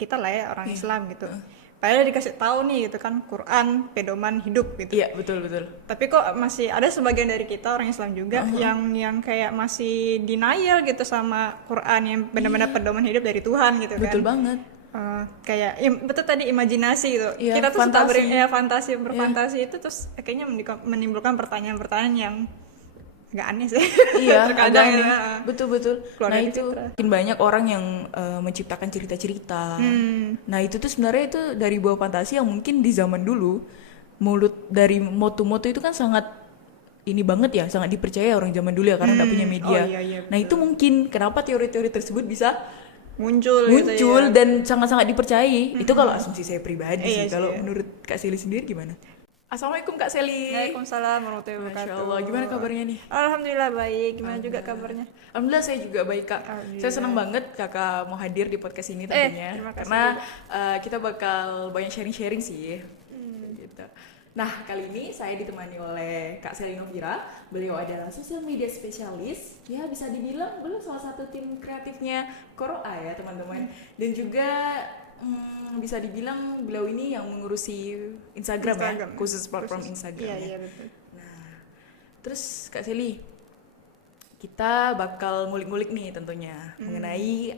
kita lah ya orang Iya. Islam gitu. Padahal dikasih tahu nih gitu kan Quran pedoman hidup gitu. Iya, betul. Tapi kok masih ada sebagian dari kita orang Islam juga yang kayak masih denial gitu sama Quran yang benar-benar pedoman hidup dari Tuhan gitu kan. Betul banget. Kayak betul tadi imajinasi gitu. Iya, Kita tuh suka fantasi. berfantasi itu terus kayaknya menimbulkan pertanyaan-pertanyaan yang agak aneh sih. Iya, Terkadang agak aneh. ya. Betul. Keluar Nah dari itu fitrah. mungkin banyak orang yang menciptakan cerita-cerita. Nah itu tuh sebenarnya itu dari buah fantasi yang mungkin di zaman dulu mulut dari moto-moto itu kan sangat ini banget ya, sangat dipercaya orang zaman dulu ya karena nggak punya media. Oh iya, Nah itu mungkin kenapa teori-teori tersebut bisa muncul gitu muncul ya. dan sangat-sangat dipercayai. Itu kalau asumsi saya pribadi Iya sih. Kalau sih, ya. menurut Kak Seli sendiri gimana? Assalamualaikum Kak Seli. Waalaikumsalam warahmatullahi Masya wabarakatuh. Allah, gimana kabarnya nih? Alhamdulillah baik. Gimana juga kabarnya? Alhamdulillah saya juga baik Kak. Alhamdulillah. Saya senang banget Kakak mau hadir di podcast ini tentunya. Terima kasih Karena kita bakal banyak sharing-sharing sih. Gitu. Nah kali ini saya ditemani oleh Kak Seli Novira. Beliau adalah social media spesialis. Ya bisa dibilang beliau salah satu tim kreatifnya Koroa ya teman-teman. Dan juga bisa dibilang beliau ini yang mengurusi Instagram ya, khusus platform Instagram ya. Iya betul. Nah, terus Kak Seli, kita bakal ngulik-ngulik nih tentunya mengenai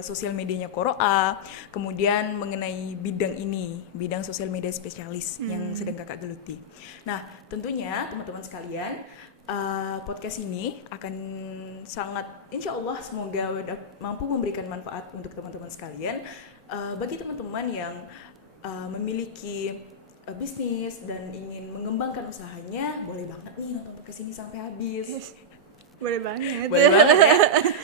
sosial medianya Koroa, kemudian mengenai bidang ini, bidang sosial media spesialis yang sedang kakak geluti. Nah, tentunya teman-teman sekalian, podcast ini akan sangat, insya Allah semoga mampu memberikan manfaat untuk teman-teman sekalian. Bagi teman-teman yang memiliki bisnis dan ingin mengembangkan usahanya, boleh banget nih nonton podcast ini sampai habis. Boleh banget. Boleh banget ya.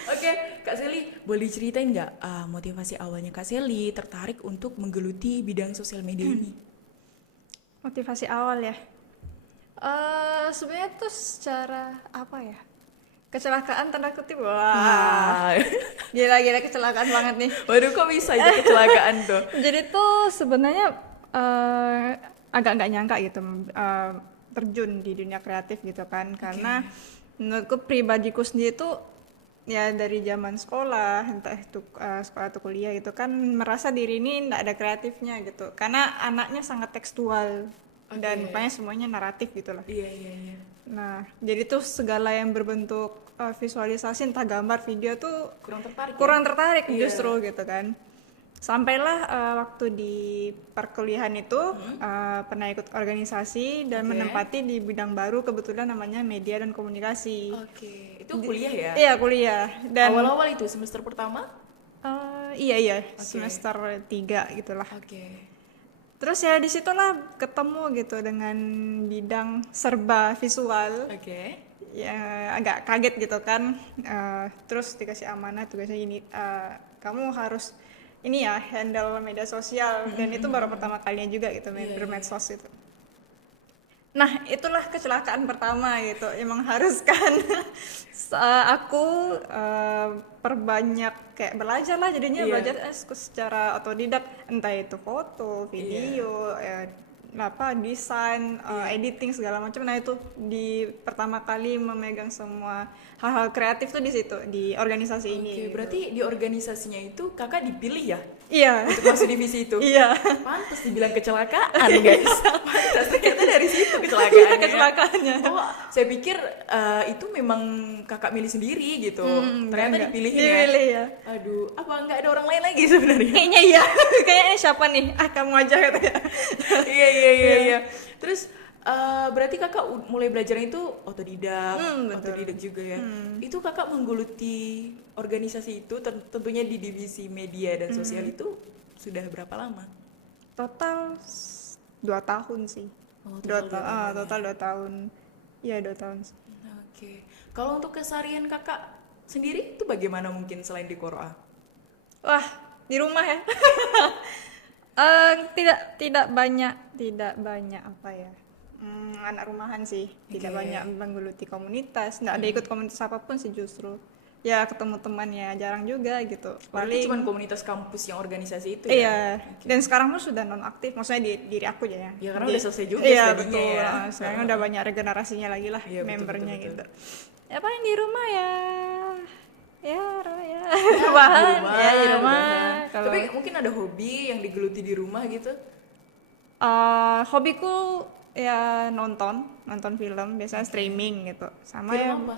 Oke, Kak Seli, boleh ceritain nggak motivasi awalnya Kak Seli tertarik untuk menggeluti bidang sosial media ini? Motivasi awal ya. Sebenarnya tuh secara apa ya? Kecelakaan tanda kutip. Wah. Gila kecelakaan banget nih. Waduh, kok bisa itu kecelakaan tuh? Jadi tuh sebenarnya agak nggak nyangka gitu terjun di dunia kreatif gitu kan, karena menurutku pribadiku sendiri tuh ya dari zaman sekolah, entah itu sekolah atau kuliah gitu kan, merasa diri ini nggak ada kreatifnya gitu, karena anaknya sangat tekstual dan pokoknya semuanya naratif gitu lah. Iya. Nah jadi tuh segala yang berbentuk visualisasi entah gambar video tuh kurang tertarik justru gitu kan. Sampailah waktu di perkuliahan itu pernah ikut organisasi dan menempati di bidang baru, kebetulan namanya media dan komunikasi. Oke, itu kuliah ya? Iya kuliah. Dan awal-awal itu semester pertama? iya semester 3 gitulah. Oke. Terus ya disitulah ketemu gitu dengan bidang serba visual. Oke. Ya agak kaget gitu kan. Terus dikasih amanah tugasnya ini, kamu harus ini ya handle media sosial, dan itu baru pertama kalinya juga gitu bermedsos itu. Nah itulah kecelakaan pertama gitu, emang harus kan aku perbanyak kayak belajar lah jadinya, belajar secara otodidak, entah itu foto, video, desain, editing segala macam. Nah itu di pertama kali memegang semua hal-hal kreatif tuh di situ, di organisasi ini. Oke, berarti di organisasinya itu kakak dipilih ya? Iya. Untuk masuk divisi itu? Iya. Pantes dibilang kecelakaan guys. Pantes, ternyata dari situ kecelakaannya. Kecelakaannya. Oh, saya pikir itu memang kakak milih sendiri gitu. Ternyata enggak. dipilihin Dipilih ya? ya. Aduh, apa nggak ada orang lain lagi sebenarnya? Kayaknya iya. Kayaknya siapa nih? Kamu aja katanya. Iya. Terus berarti kakak mulai belajarnya itu otodidak juga ya. Itu kakak menggeluti organisasi itu tentunya di divisi media dan sosial itu sudah berapa lama? Total 2 tahun sih. Total 2 tahun. Iya 2 tahun. Oke. Kalau untuk keseharian kakak sendiri itu bagaimana mungkin selain di Koroa? Wah, di rumah ya. Tidak banyak apa ya. Anak rumahan sih, tidak banyak menggeluti komunitas, nggak ada ikut komunitas apapun sih justru. Ya ketemu teman ya jarang juga gitu. Berarti cuma komunitas kampus yang organisasi itu ya? Iya. Dan sekarang pun sudah nonaktif, maksudnya di diri aku aja ya. Ya karena udah selesai juga iya, studinya betul. ya. Sekarang udah banyak regenerasinya lagi lah membernya betul. gitu. Ya paling di rumah ya Ya, ya. Ya, Bahan, di rumah, ya di rumah. rebahan. Kalau Tapi mungkin ada hobi yang digeluti di rumah gitu. hobiku ya nonton film, biasanya streaming gitu. Sama Film ya apa?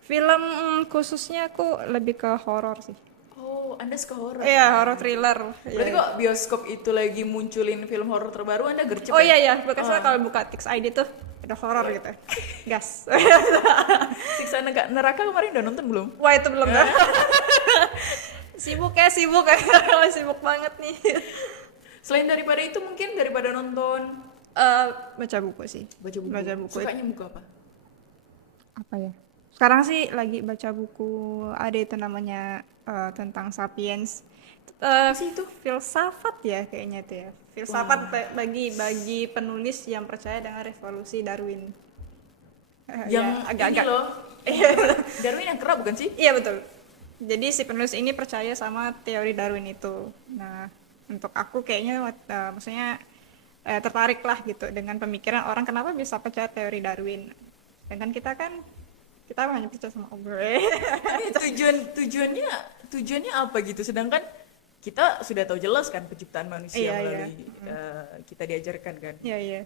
film khususnya aku lebih ke horor sih. Oh, Anda suka horor Iya, ya? horor thriller. Berarti Iya. kok bioskop itu lagi munculin film horor terbaru, Anda gercep Oh ya? iya iya, bekasnya kalau buka Tix ID tuh ada horor gitu. Gas. Siksa Neraka kemarin udah nonton belum? Wah, itu belum dah. Sibuk ya, sibuk banget nih. Selain daripada itu mungkin daripada nonton Baca buku sih. baca buku. Baca buku. Sukanya buku apa? Apa ya? Sekarang sih lagi baca buku, ada itu namanya tentang sapiens. Apa sih itu? Filsafat ya kayaknya itu ya. Filsafat bagi penulis yang percaya dengan revolusi Darwin. Yang Ya, agak-agak. ini loh. Darwin yang kerap bukan sih? Iya betul. Jadi si penulis ini percaya sama teori Darwin itu. Nah, untuk aku kayaknya maksudnya tertarik lah gitu dengan pemikiran orang kenapa bisa percaya teori Darwin. Dan kan kita hanya percaya sama Allah. Tapi tujuannya apa gitu? Sedangkan kita sudah tahu jelas kan penciptaan manusia Iya, melalui kita diajarkan kan. Iya iya.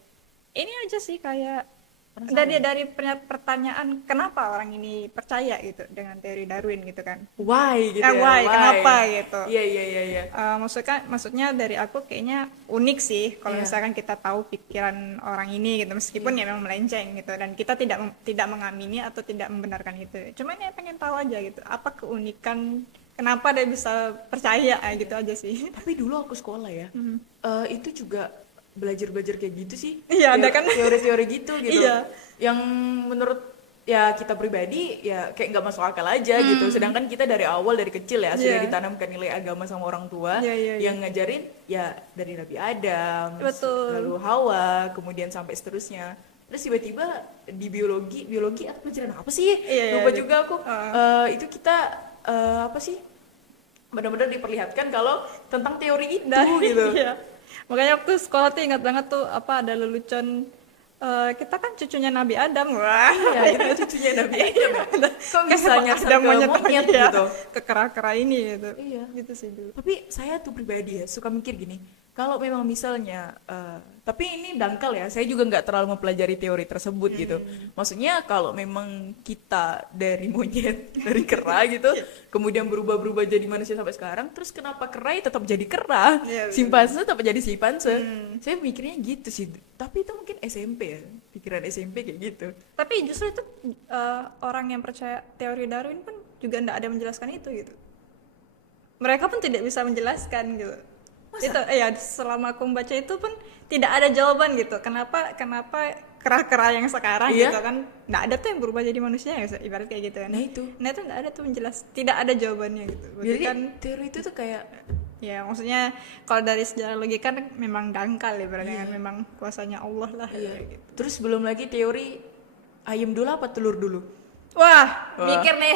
Ini aja sih kayak Penasaran? dari pertanyaan kenapa orang ini percaya gitu dengan teori Darwin gitu kan. Why gitu ya? Why? Kenapa gitu. Iya. Maksudnya dari aku kayaknya unik sih kalau Iya. misalkan kita tahu pikiran orang ini gitu meskipun ya memang melenceng gitu dan kita tidak mengamini atau tidak membenarkan itu. Cuman ya pengen tahu aja gitu apa keunikan kenapa dia bisa percaya gitu aja sih. Tapi dulu aku sekolah ya, itu juga belajar kayak gitu sih. Iya, ada kan? Teori-teori gitu. Iya. Yang menurut ya kita pribadi ya kayak nggak masuk akal aja gitu. Sedangkan kita dari awal dari kecil ya sudah Iya. ditanamkan nilai agama sama orang tua Iya. yang ngajarin ya dari Nabi Adam, Betul. lalu Hawa, kemudian sampai seterusnya. Terus tiba-tiba di biologi atau pelajaran apa sih? Iya, Lupa iya. juga aku. Itu kita apa sih? Benar-benar diperlihatkan kalau tentang teori itu gitu. Iya. Makanya waktu sekolah tuh ingat banget tuh apa ada lelucon kita kan cucunya Nabi Adam. Wah. Iya, itu cucunya Nabi Adam ya. Kok bisa nyasar Ada ke monyet ya, gitu. ke kera-kera ini gitu. Iya. Gitu sih dulu. Tapi saya tuh pribadi ya suka mikir gini, kalau memang misalnya, tapi ini dangkal ya, saya juga nggak terlalu mempelajari teori tersebut gitu. Maksudnya kalau memang kita dari monyet, dari kera gitu, kemudian berubah-berubah jadi manusia sampai sekarang, terus kenapa kera ya tetap jadi kera, Iya, betul. simpanse tetap jadi simpanse. Saya mikirnya gitu sih, tapi itu mungkin SMP ya, pikiran SMP kayak gitu. Tapi justru itu orang yang percaya teori Darwin pun juga nggak ada menjelaskan itu gitu. Mereka pun tidak bisa menjelaskan gitu. Masa? Itu ya selama aku membaca itu pun tidak ada jawaban gitu. Kenapa kera-kera yang sekarang Iya. gitu kan nggak ada tuh yang berubah jadi manusia ya ibarat kayak gitu kan. Nah itu. Nah itu nggak ada tuh tidak ada jawabannya gitu. Berarti Jadi kan teori itu tuh kayak ya maksudnya kalau dari sejarah logika kan memang dangkal ya berarti kan memang kuasanya Allah lah iya. gitu. Terus belum lagi teori ayam dulu apa telur dulu. Wah, Wah. mikir nih.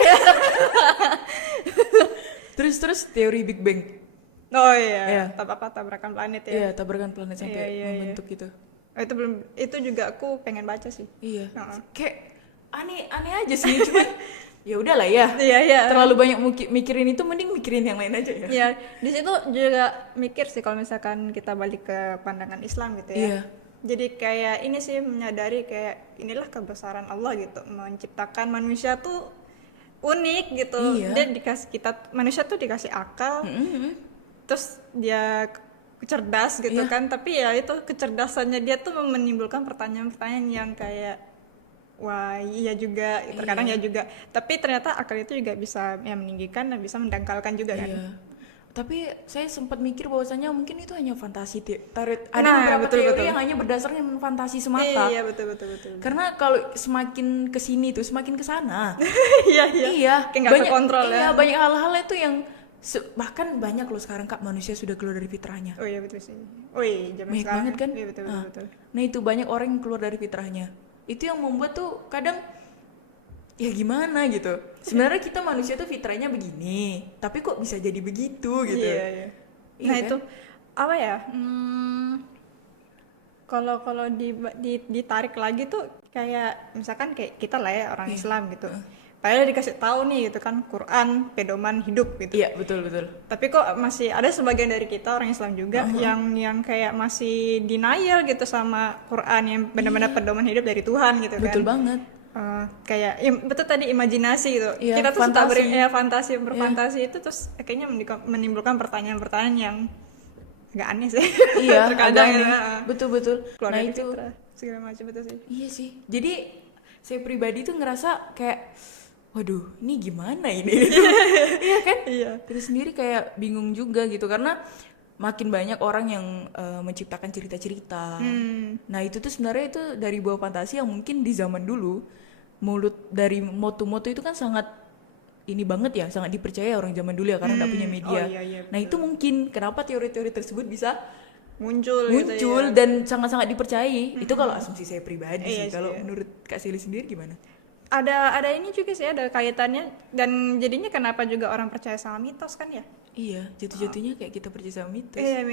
Terus teori Big Bang. Oh iya, Iya. tabrakan planet ya. Iya, tabrakan planet sampai Iya. membentuk gitu. Oh, itu juga aku pengen baca sih. Iya. Heeh. Kayak aneh aja sih, cuman ya udahlah ya. Iya. Terlalu banyak mikirin itu, mending mikirin yang lain aja ya. Ya, di situ juga mikir sih kalau misalkan kita balik ke pandangan Islam gitu ya. Iya. Jadi kayak ini sih menyadari kayak inilah kebesaran Allah gitu, menciptakan manusia tuh unik gitu. Iya. Dia manusia tuh dikasih akal, terus dia cerdas gitu Iya. kan, tapi ya itu kecerdasannya dia tuh menimbulkan pertanyaan-pertanyaan yang kayak wah iya juga, terkadang ya juga, tapi ternyata akal itu juga bisa ya meninggikan dan bisa mendangkalkan juga kan. Iya. Tapi saya sempat mikir bahwasanya mungkin itu hanya fantasi ada Nah, beberapa betul, teori betul. yang hanya berdasarkan fantasi semata. Iya betul. Karena kalau semakin kesini tuh semakin kesana. Iya. Iya, Kayak nggak terkontrol ya. Iya, banyak hal-hal itu yang bahkan banyak loh sekarang Kak manusia sudah keluar dari fitrahnya. Oh iya betul sih. Oh iya zaman Banyak sekarang. banget kan? Iya betul. Nah, itu banyak orang yang keluar dari fitrahnya. Itu yang membuat tuh kadang ya gimana gitu. Sebenarnya kita manusia tuh fitrahnya begini, tapi kok bisa jadi begitu gitu. Iya. Iya Nah kan? itu apa ya? Kalau ditarik lagi tuh kayak misalkan kayak kita lah ya orang Islam gitu. padahal dikasih tahu nih gitu kan, Quran pedoman hidup gitu. Iya, betul betul. Tapi kok masih ada sebagian dari kita orang Islam juga yang kayak masih denial gitu sama Quran yang benar-benar pedoman hidup dari Tuhan gitu kan. Betul banget. Kayak betul tadi imajinasi gitu. Iya, Kita tuh suka fantasi. berfantasi itu terus kayaknya menimbulkan pertanyaan-pertanyaan yang agak aneh sih. Iya, Terkadang agak aneh. ya. Betul betul. Keluar Nah dari itu fitrah, segala macam itu sih. iya sih. Jadi saya pribadi tuh ngerasa kayak, waduh, ini gimana ini? Iya kan? Iya. Kita sendiri kayak bingung juga gitu karena makin banyak orang yang menciptakan cerita-cerita. Nah itu tuh sebenarnya itu dari buah fantasi yang mungkin di zaman dulu mulut dari moto-moto itu kan sangat ini banget ya, sangat dipercaya orang zaman dulu ya karena nggak punya media. Oh, iya, Nah itu mungkin kenapa teori-teori tersebut bisa Muncul gitu ya. dan sangat-sangat dipercayai. Itu kalau asumsi saya pribadi Iya sih. Kalau sih, ya. menurut Kak Sili sendiri gimana? Ada ini juga sih, ada kaitannya, dan jadinya kenapa juga orang percaya sama mitos kan ya? Iya, jatuh-jatuhnya kayak kita percaya sama mitos. Iya,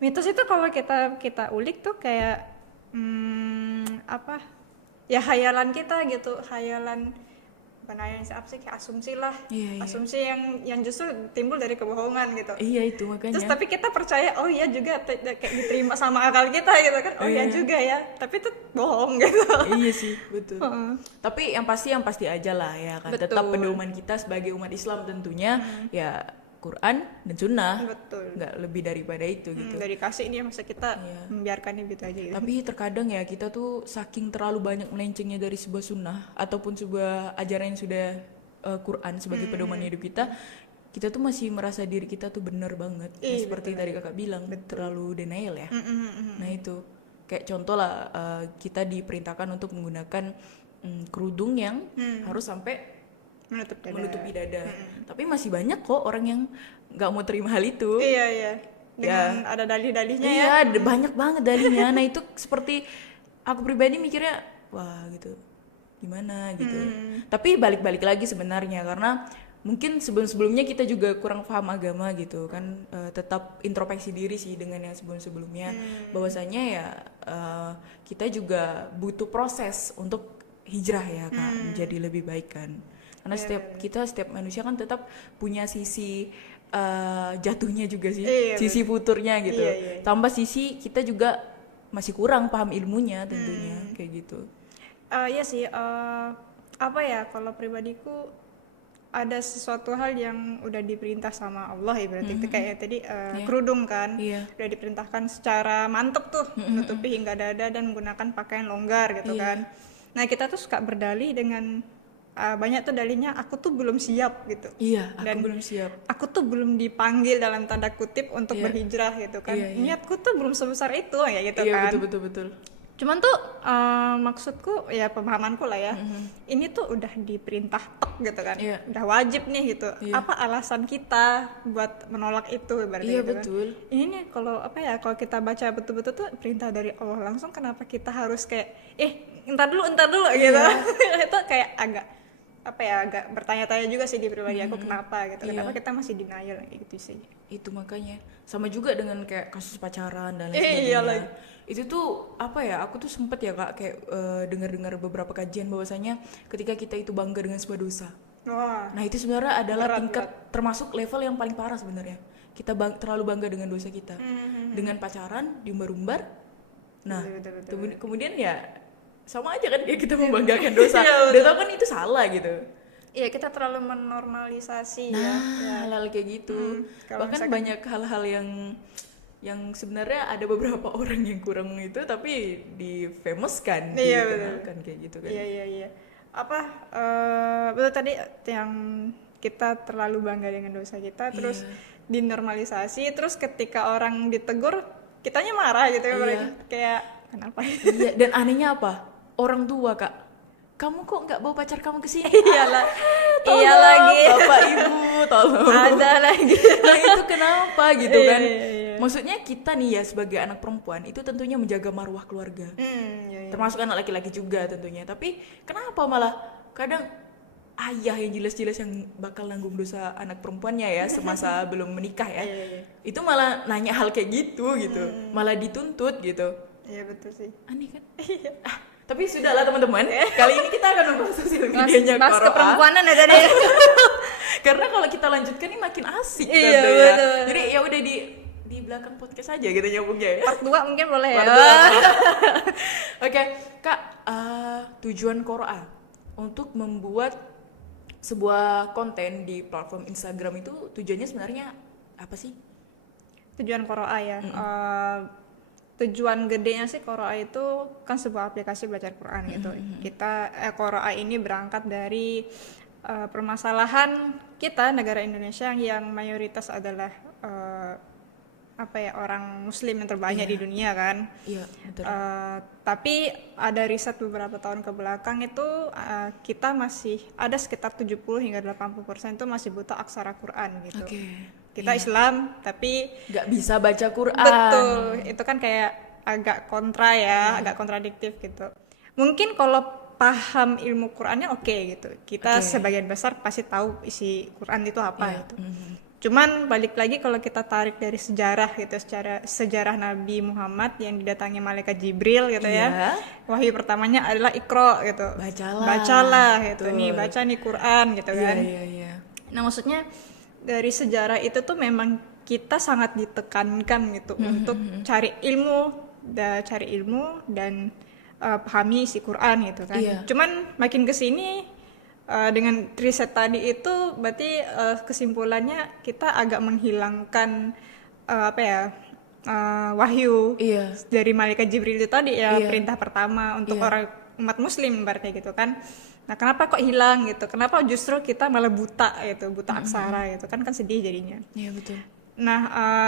mitos itu kalau kita ulik tuh kayak apa ya, hayalan kita gitu, hayalan, bukan hayalan sih, apa sih, kayak asumsi lah. Iya. Asumsi yang justru timbul dari kebohongan gitu. Iya itu makanya. Terus tapi kita percaya, oh iya juga, kayak diterima sama akal kita gitu kan, oh iya juga ya, tapi itu bohong gitu. Iya sih, betul. Tapi yang pasti aja lah ya kan. Betul. Tetap pedoman kita sebagai umat Islam tentunya ya Quran dan Sunnah. Betul. Nggak lebih daripada itu gitu. Dari kasih ini masa kita Iya. membiarkannya gitu aja gitu. Tapi terkadang ya kita tuh saking terlalu banyak melencengnya dari sebuah sunnah ataupun sebuah ajaran yang sudah Quran sebagai pedoman hidup kita tuh masih merasa diri kita tuh benar banget. Nah, seperti tadi kakak bilang, terlalu denial ya. Nah itu kayak contoh lah, kita diperintahkan untuk menggunakan kerudung yang harus sampai menutupi dada. Tapi masih banyak kok orang yang nggak mau terima hal itu. Iya. Dengan ada dalih-dalihnya ya. Iya, banyak banget dalihnya. Nah itu seperti aku pribadi mikirnya, wah gitu, gimana gitu. Tapi balik-balik lagi sebenarnya karena mungkin sebelum-sebelumnya kita juga kurang paham agama gitu kan, tetap introspeksi diri sih dengan yang sebelum-sebelumnya. Bahwasanya ya kita juga butuh proses untuk hijrah ya kak, menjadi lebih baik kan. Karena setiap manusia kan tetap punya sisi jatuhnya juga sih, sisi futurnya gitu. Tambah sisi kita juga masih kurang paham ilmunya tentunya kayak gitu. Iya sih, apa ya, kalau pribadiku ada sesuatu hal yang udah diperintah sama Allah ya, berarti itu kayak tadi kerudung kan, udah diperintahkan secara mantep tuh, menutupi hingga dada dan menggunakan pakaian longgar gitu kan. Nah kita tuh suka berdalih dengan banyak tuh dalihnya, aku tuh belum siap gitu. Iya, aku dan belum siap. Aku tuh belum dipanggil dalam tanda kutip untuk berhijrah gitu kan. Niatku tuh belum sebesar itu ya gitu kan. Iya betul. Cuman tuh maksudku ya, pemahamanku lah ya, ini tuh udah diperintah tek gitu kan, udah wajib nih gitu. Apa alasan kita buat menolak itu berarti gitu betul. Kan? Ini nih kalau apa ya, kalau kita baca betul-betul tuh perintah dari Allah langsung, kenapa kita harus kayak entar dulu gitu. Itu kayak agak bertanya-tanya juga sih di pribadi aku, kenapa gitu, kenapa kita masih denial gitu sih. Itu makanya sama juga dengan kayak kasus pacaran dan lain sebagainya. Itu tuh apa ya, aku tuh sempet ya kak kayak dengar beberapa kajian bahwasanya ketika kita itu bangga dengan sebuah dosa. Nah itu sebenarnya adalah tingkat termasuk level yang paling parah sebenarnya. Kita terlalu bangga dengan dosa kita, dengan pacaran diumbar-umbar. Nah betul. Kemudian ya sama aja kan kayak kita membanggakan dosa. Udah tau kan itu salah gitu. Iya, kita terlalu menormalisasi hal-hal kayak gitu. Bahkan banyak hal-hal yang sebenarnya ada beberapa orang yang kurang itu tapi di famous kan, dikenalkan kayak gitu kan. Iya. Betul tadi yang kita terlalu bangga dengan dosa kita, terus dinormalisasi, terus ketika orang ditegur kitanya marah gitu kan, kayak kenapa? Iya, dan anehnya apa? Orang tua kak, kamu kok nggak bawa pacar kamu ke sini? Iyalah, iya lagi. Bapak ibu, tolong. Ada lagi. Nah itu kenapa gitu kan? Maksudnya kita nih ya sebagai anak perempuan itu tentunya menjaga marwah keluarga. Termasuk anak laki-laki juga tentunya. Tapi kenapa malah kadang ayah yang jelas-jelas yang bakal nanggung dosa anak perempuannya ya semasa belum menikah ya. Itu malah nanya hal kayak gitu. Malah dituntut gitu. Iya betul sih. Aneh kan? Tapi sudahlah teman-teman, kali ini kita akan membahas sosial medianya Mas Qoro'a. keperempuanan ya tadi. Karena kalau kita lanjutkan ini makin asik Iya, tentu ya. betul. Jadi ya udah di belakang podcast aja gitu nyambungnya ya. Part 2 mungkin boleh ya. Part dua. Oke, Kak, tujuan Qoro'a untuk membuat sebuah konten di platform Instagram itu tujuannya sebenarnya apa sih? Tujuan Qoro'a ya. Tujuan gedenya sih Qoro'a itu kan sebuah aplikasi belajar Quran gitu. Kita Qoro'a ini berangkat dari permasalahan kita negara Indonesia yang mayoritas adalah orang Muslim yang terbanyak di dunia kan. Iya, betul. Tapi ada riset beberapa tahun ke belakang itu kita masih ada sekitar 70 hingga 80% itu masih buta aksara Quran gitu. Oke. Kita Islam tapi Nggak bisa baca Quran. betul, itu kan kayak agak kontra ya, agak kontradiktif gitu. Mungkin kalau paham ilmu Qurannya oke gitu. Kita sebagian besar pasti tahu isi Quran itu apa gitu. Cuman balik lagi kalau kita tarik dari sejarah gitu, sejarah Nabi Muhammad yang didatangi malaikat Jibril gitu ya. Wahyu pertamanya adalah Iqra gitu. Bacalah gitu. Nih, baca nih Quran gitu kan. Iya. Nah, maksudnya dari sejarah itu tuh memang kita sangat ditekankan gitu untuk cari ilmu dan pahami si Quran gitu kan. Cuman makin kesini dengan riset tadi itu berarti kesimpulannya kita agak menghilangkan wahyu dari malaikat Jibril itu tadi ya, perintah pertama untuk orang umat Muslim berarti gitu kan. Nah, kenapa kok hilang gitu? Kenapa justru kita malah buta gitu, buta aksara gitu kan sedih jadinya. Iya, betul. Nah,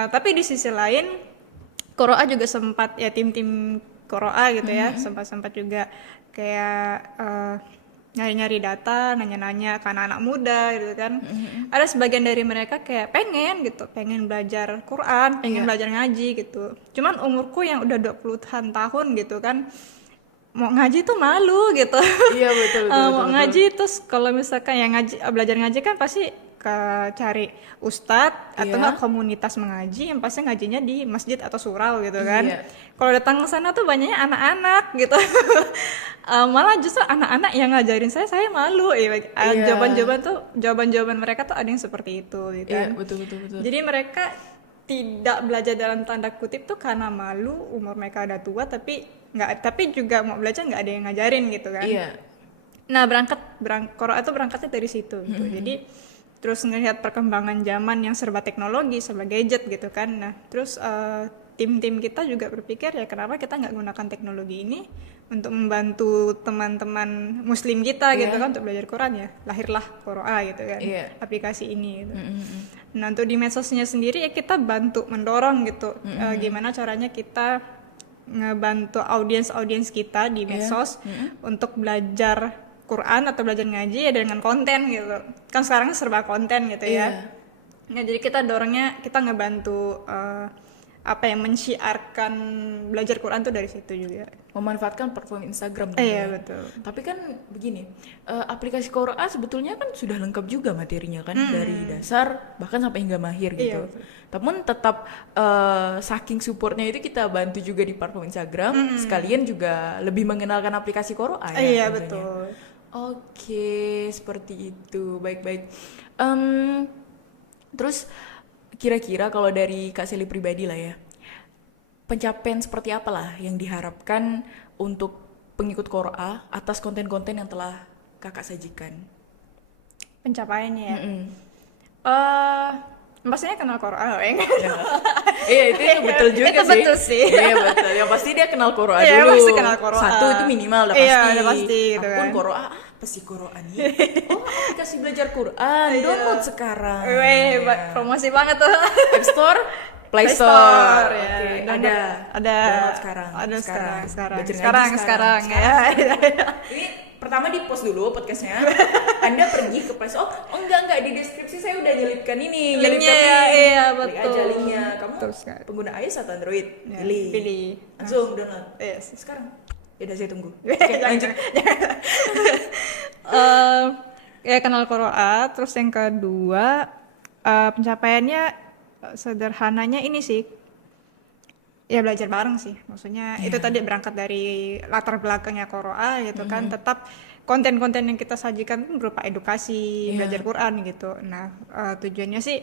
tapi di sisi lain Qoro'a juga sempat ya, tim-tim Qoro'a gitu ya, sempat juga kayak nyari-nyari data, nanya-nanya ke anak-anak muda gitu kan. Ada sebagian dari mereka kayak pengen belajar Quran, pengen belajar ngaji gitu. Cuman umurku yang udah 20-an tahun gitu kan, mau ngaji tuh malu gitu. Iya, betul. Mau ngaji terus kalau misalkan yang belajar ngaji kan pasti cari ustadz atau nggak komunitas mengaji yang pasti ngajinya di masjid atau surau gitu kan. Kalau datang ke sana tuh banyaknya anak-anak gitu. Malah justru anak-anak yang ngajarin saya malu jawaban-jawaban mereka tuh ada yang seperti itu gitu kan. Betul. Jadi mereka tidak belajar dalam tanda kutip tuh karena malu, umur mereka udah tua tapi juga mau belajar nggak ada yang ngajarin gitu kan. Nah, Qoro'a itu berangkatnya dari situ gitu. Jadi terus ngelihat perkembangan zaman yang serba teknologi, serba gadget gitu kan. Nah, terus tim-tim kita juga berpikir ya kenapa kita nggak gunakan teknologi ini untuk membantu teman-teman Muslim kita gitu kan untuk belajar Quran ya. Lahirlah Qoro'a gitu kan, aplikasi ini gitu. Nah, untuk di medsosnya sendiri ya kita bantu mendorong gitu gimana caranya kita ngebantu audiens kita di medsos untuk belajar Quran atau belajar ngaji ya dengan konten gitu. Kan sekarang serba konten gitu ya. Nah, jadi kita dorongnya kita ngebantu mensyiarkan belajar Quran tuh dari situ juga. Memanfaatkan platform Instagram. Iya, betul. Tapi kan begini, aplikasi Qoro'a sebetulnya kan sudah lengkap juga materinya kan, dari dasar bahkan sampai hingga mahir gitu. Namun tetap saking supportnya itu kita bantu juga di platform Instagram, sekalian juga lebih mengenalkan aplikasi Qoro'a ya. Iya, tentunya. betul. Oke, seperti itu. Baik. Terus kira-kira kalau dari Kak Seli pribadi lah ya, pencapaian seperti apalah yang diharapkan untuk pengikut Qoro'a atas konten-konten yang telah Kakak sajikan? Pencapaiannya ya. Pastinya kenal Qoro'a Weng. Iya, itu betul juga itu sih. betul sih. Iya, betul. Ya pasti dia kenal Qoro'a Iya, dulu. pasti kenal Qoro'a. Satu itu minimal udah Iya, pasti. udah pasti gitu Apapun kan. Qoro'a, apa sih Qoro'a nih? Oh, aplikasi belajar Quran. Download sekarang. Weh, promosi banget tuh. App Store, Play Play Store. Store, ya. Oke, Ada. Download sekarang. Ada sekarang. Belajar ngaji Sekarang ya. Ini pertama di post dulu podcastnya. Anda pergi ke Play Store. Oh enggak di deskripsi saya udah nyelipkan ini. Linknya ya, iya betul. Klik aja linknya. Kamu Betul sekali. pengguna iOS atau Android? Ya, Pilih. Langsung download. Yes. Sekarang. Ya udah saya tunggu. Oke, lanjut. Ya kenal Qoro'a. Terus yang kedua pencapaiannya sederhananya ini sih ya belajar bareng sih. Maksudnya itu Iya. tadi berangkat dari latar belakangnya Koroa gitu kan, tetap konten-konten yang kita sajikan pun berupa edukasi, Iya. belajar Quran gitu. Nah, tujuannya sih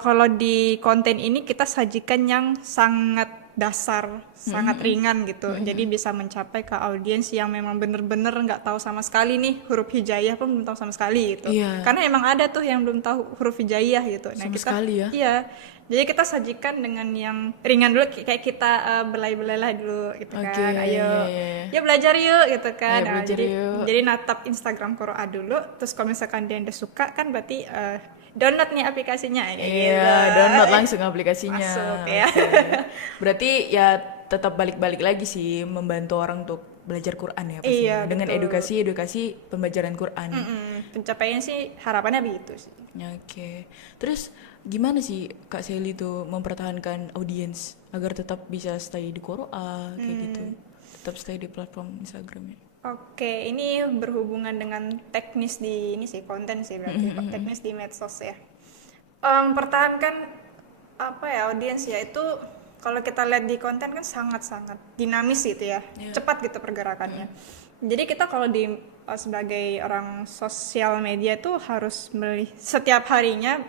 kalau di konten ini kita sajikan yang sangat dasar, sangat ringan gitu. Jadi bisa mencapai ke audiens yang memang bener-bener nggak tahu sama sekali nih huruf hijaiyah pun belum tahu sama sekali gitu. Iya. Karena emang ada tuh yang belum tahu huruf hijaiyah gitu. Nah Sama kita, sekali ya. iya. Jadi kita sajikan dengan yang ringan dulu, kayak kita belai-belai lah dulu gitu Oke, kan. Ayo, iya. ya belajar yuk gitu kan. Ayo Nah, belajar jadi yuk. jadi natap Instagram Qur'an dulu, terus kalau misalkan dia udah suka kan berarti download nih aplikasinya kayak Iya, gitu. download langsung aplikasinya. Masuk ya. Oke. Berarti ya tetap balik-balik lagi sih membantu orang untuk belajar Quran ya pastinya. Iya, Dengan betul. edukasi pembelajaran Quran. Pencapaian sih harapannya begitu sih. Ya, oke. Terus gimana sih Kak Sally tuh mempertahankan audiens agar tetap bisa stay di Quran kayak gitu. Tetap stay di platform Instagramnya. Oke, ini berhubungan dengan teknis di ini sih, konten sih berarti, teknis di medsos ya. Pertahankan apa ya audiens ya itu, kalau kita lihat di konten kan sangat-sangat dinamis gitu ya, cepat gitu pergerakannya. Jadi kita kalau di sebagai orang sosial media itu harus setiap harinya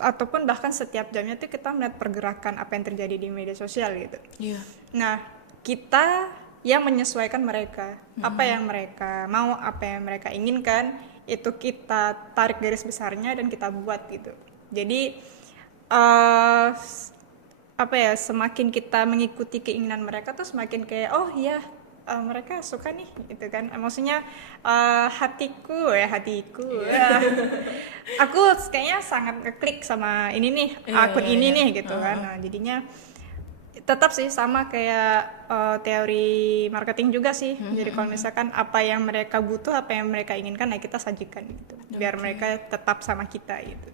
ataupun bahkan setiap jamnya tuh kita melihat pergerakan apa yang terjadi di media sosial gitu. Iya. Nah, kita yang menyesuaikan mereka, apa yang mereka mau, apa yang mereka inginkan, itu kita tarik garis besarnya dan kita buat gitu. Jadi apa ya, semakin kita mengikuti keinginan mereka tuh semakin kayak oh iya mereka suka nih gitu kan. Maksudnya hatiku aku kayaknya sangat ngeklik sama ini nih, akun ini nih gitu kan. Nah, jadinya tetap sih sama kayak teori marketing juga sih. Jadi kalau misalkan apa yang mereka butuh, apa yang mereka inginkan, nah kita sajikan gitu. Biar mereka tetap sama kita gitu.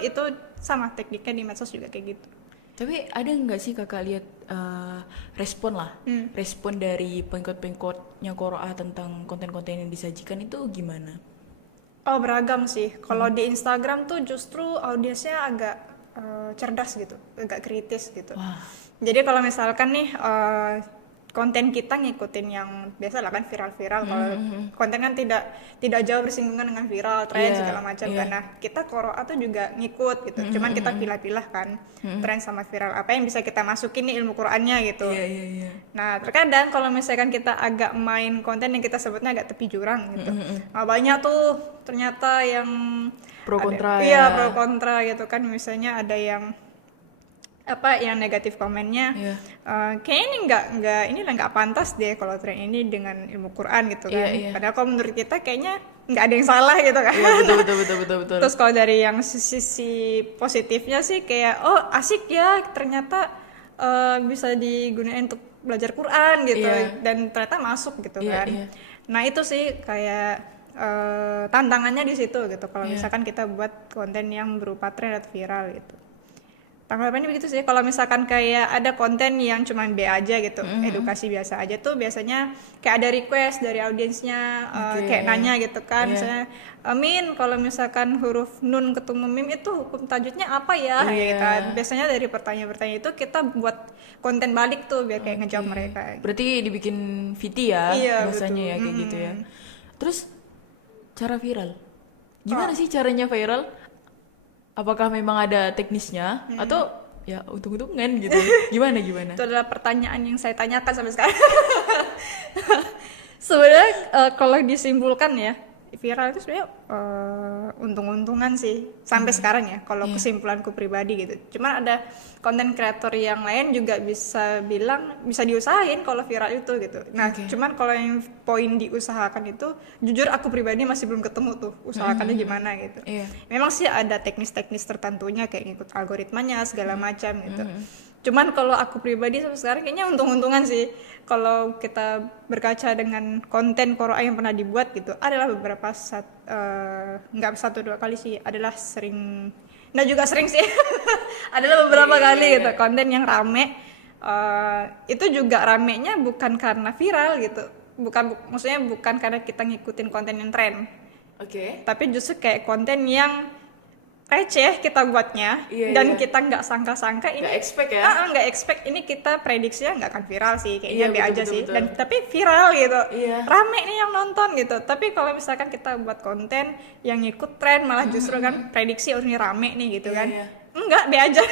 Itu sama tekniknya di medsos juga kayak gitu. Tapi ada nggak sih kakak lihat respon dari pengikut-pengikutnya Qoro'ah tentang konten-konten yang disajikan itu gimana? Oh, beragam sih. Kalau di Instagram tuh justru audiensnya agak cerdas gitu, agak kritis gitu. Wah. Jadi kalau misalkan nih konten kita ngikutin yang biasa lah kan viral-viral, kalau konten kan tidak jauh bersinggungan dengan viral, tren segala macam kan. Nah, kita Qoro'ah tuh juga ngikut gitu. Cuman kita pilah-pilah kan tren sama viral apa yang bisa kita masukin nih ilmu Qur'annya gitu. Iya. Nah, terkadang kalau misalkan kita agak main konten yang kita sebutnya agak tepi jurang gitu. Nah, banyak tuh ternyata yang Pro kontra iya, ya. pro kontra gitu kan. Misalnya ada yang apa yang negatif komennya, kayaknya ini nggak pantas deh kalau tren ini dengan ilmu Quran gitu kan. Padahal kalau menurut kita kayaknya nggak ada yang salah gitu kan. Iya, betul. Terus kalau dari yang sisi positifnya sih kayak oh asik ya, ternyata bisa digunakan untuk belajar Quran gitu, dan ternyata masuk gitu kan. Nah itu sih kayak tantangannya di situ gitu. Kalau misalkan kita buat konten yang berupa tren atau viral gitu. Tanggapannya begitu sih. Kalau misalkan kayak ada konten yang cuman B aja gitu, edukasi biasa aja tuh biasanya kayak ada request dari audiensnya, kayak nanya gitu kan, misalnya Min, kalau misalkan huruf nun ketemu mim itu hukum tajwidnya apa ya? Gitu kan. Biasanya dari pertanyaan-pertanyaan itu kita buat konten balik tuh biar kayak ngejawab mereka. Berarti dibikin VT ya, bahasanya ya kayak gitu ya. Terus cara viral, gimana sih caranya viral? Apakah memang ada teknisnya atau ya untung-untungan gitu? Gimana? Itu adalah pertanyaan yang saya tanyakan sampai sekarang. Sebenarnya kalau disimpulkan ya, viral itu sebenarnya untung-untungan sih sampai sekarang ya. Kalau kesimpulanku pribadi gitu. Cuman ada konten kreator yang lain juga bisa bilang bisa diusahain kalau viral itu gitu. Nah, cuman kalau yang poin diusahakan itu, jujur aku pribadi masih belum ketemu tuh usahakannya gimana gitu. Memang sih ada teknis-teknis tertentunya kayak ngikut algoritmanya segala macam gitu. Cuman kalau aku pribadi sampai sekarang kayaknya untung-untungan sih. Kalau kita berkaca dengan konten Qoro'ah yang pernah dibuat gitu, adalah beberapa nggak satu dua kali sih, adalah sering, nah juga sering sih, adalah beberapa kali gitu konten yang rame. Itu juga ramenya bukan karena viral gitu, maksudnya bukan karena kita ngikutin konten yang tren, tapi justru kayak konten yang receh kita buatnya, Iya, dan iya. kita nggak sangka-sangka ini, Nggak expect ya. nggak expect ini, kita prediksinya nggak akan viral sih, kayaknya Iya, be aja betul, sih, betul. dan tapi viral gitu, Iya. rame nih yang nonton gitu. Tapi kalau misalkan kita buat konten yang ngikut tren, malah justru kan prediksi oh ini rame nih gitu Iya, kan, iya. enggak, be aja.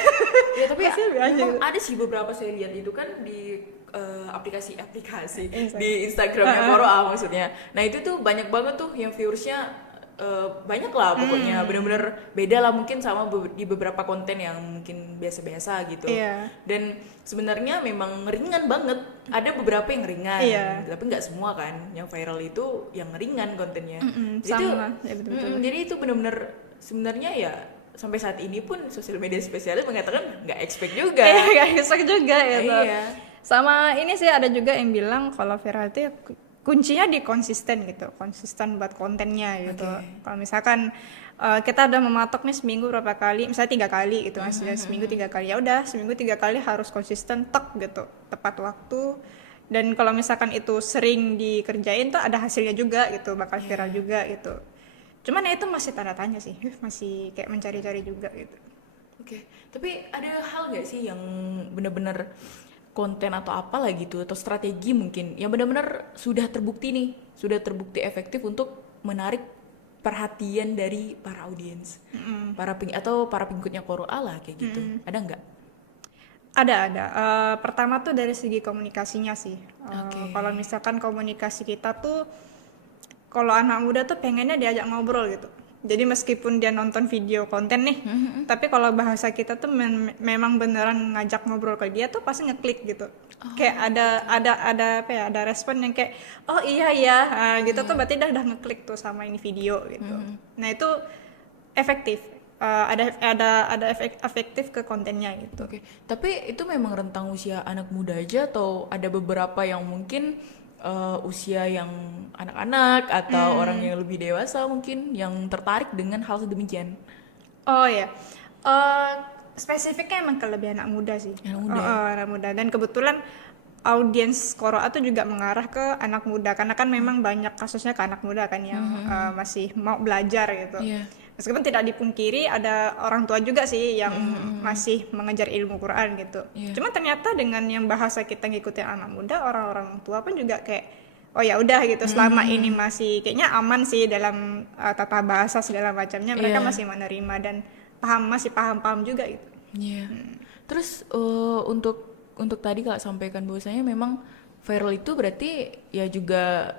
Ya tapi Pasti be aja memang gitu. ada sih beberapa saya lihat itu kan di aplikasi-aplikasi Instagram. di Instagramnya Koroa maksudnya. Nah itu tuh banyak banget tuh yang viewersnya banyak lah pokoknya, bener-bener beda lah mungkin sama di beberapa konten yang mungkin biasa-biasa gitu. Iya. Dan sebenarnya memang ringan banget. Ada beberapa yang ringan, Iya. tapi nggak semua kan. Yang viral itu yang ringan kontennya. Sama, ya betul-betul. Jadi itu bener-bener sebenarnya ya sampai saat ini pun sosial media spesialis mengatakan nggak expect juga. Iya, gak bisa juga gitu. Iya. Sama ini sih ada juga yang bilang kalau viral itu ya kuncinya di konsisten gitu, konsisten buat kontennya gitu. Oke. Kalau misalkan kita udah mematok nih seminggu berapa kali, misalnya 3 kali gitu, maksudnya seminggu 3 kali, ya udah seminggu 3 kali harus konsisten tek gitu, tepat waktu. Dan kalau misalkan itu sering dikerjain tuh ada hasilnya juga gitu, bakal viral juga gitu. Cuman ya itu masih tanda tanya sih, masih kayak mencari-cari juga gitu. Oke, tapi ada hal nggak sih yang benar-benar konten atau apalah gitu atau strategi mungkin yang benar-benar sudah terbukti nih, sudah terbukti efektif untuk menarik perhatian dari para audiens, para pengikutnya Koroa lah kayak gitu. Ada nggak? Ada. Pertama tuh dari segi komunikasinya sih. Oke. Kalau misalkan komunikasi kita tuh, kalau anak muda tuh pengennya diajak ngobrol gitu. Jadi meskipun dia nonton video konten nih, tapi kalau bahasa kita tuh memang beneran ngajak ngobrol ke dia tuh pasti ngeklik gitu. Kayak ada apa ya? Ada respon yang kayak oh iya ya, gitu tuh berarti dia udah ngeklik tuh sama ini video gitu. Nah itu efektif. Ada efektif ke kontennya gitu. Oke, tapi itu memang rentang usia anak muda aja atau ada beberapa yang mungkin usia yang anak-anak atau orang yang lebih dewasa mungkin yang tertarik dengan hal sedemikian? Oh ya, Eh, spesifiknya emang ke lebih anak muda sih. Anak muda. Anak muda. Dan kebetulan audiens Koroa tuh juga mengarah ke anak muda karena kan memang banyak kasusnya ke anak muda kan yang masih mau belajar gitu. Iya. Meskipun tidak dipungkiri ada orang tua juga sih yang masih mengejar ilmu Quran gitu. Iya. Cuma ternyata dengan yang bahasa kita ngikutin anak muda, orang-orang tua pun juga kayak oh ya udah gitu, selama ini masih kayaknya aman sih dalam tata bahasa segala macamnya, mereka Iya. masih menerima dan masih paham-paham juga gitu. Iya. Terus untuk tadi Kak sampaikan bahwasanya memang viral itu berarti ya juga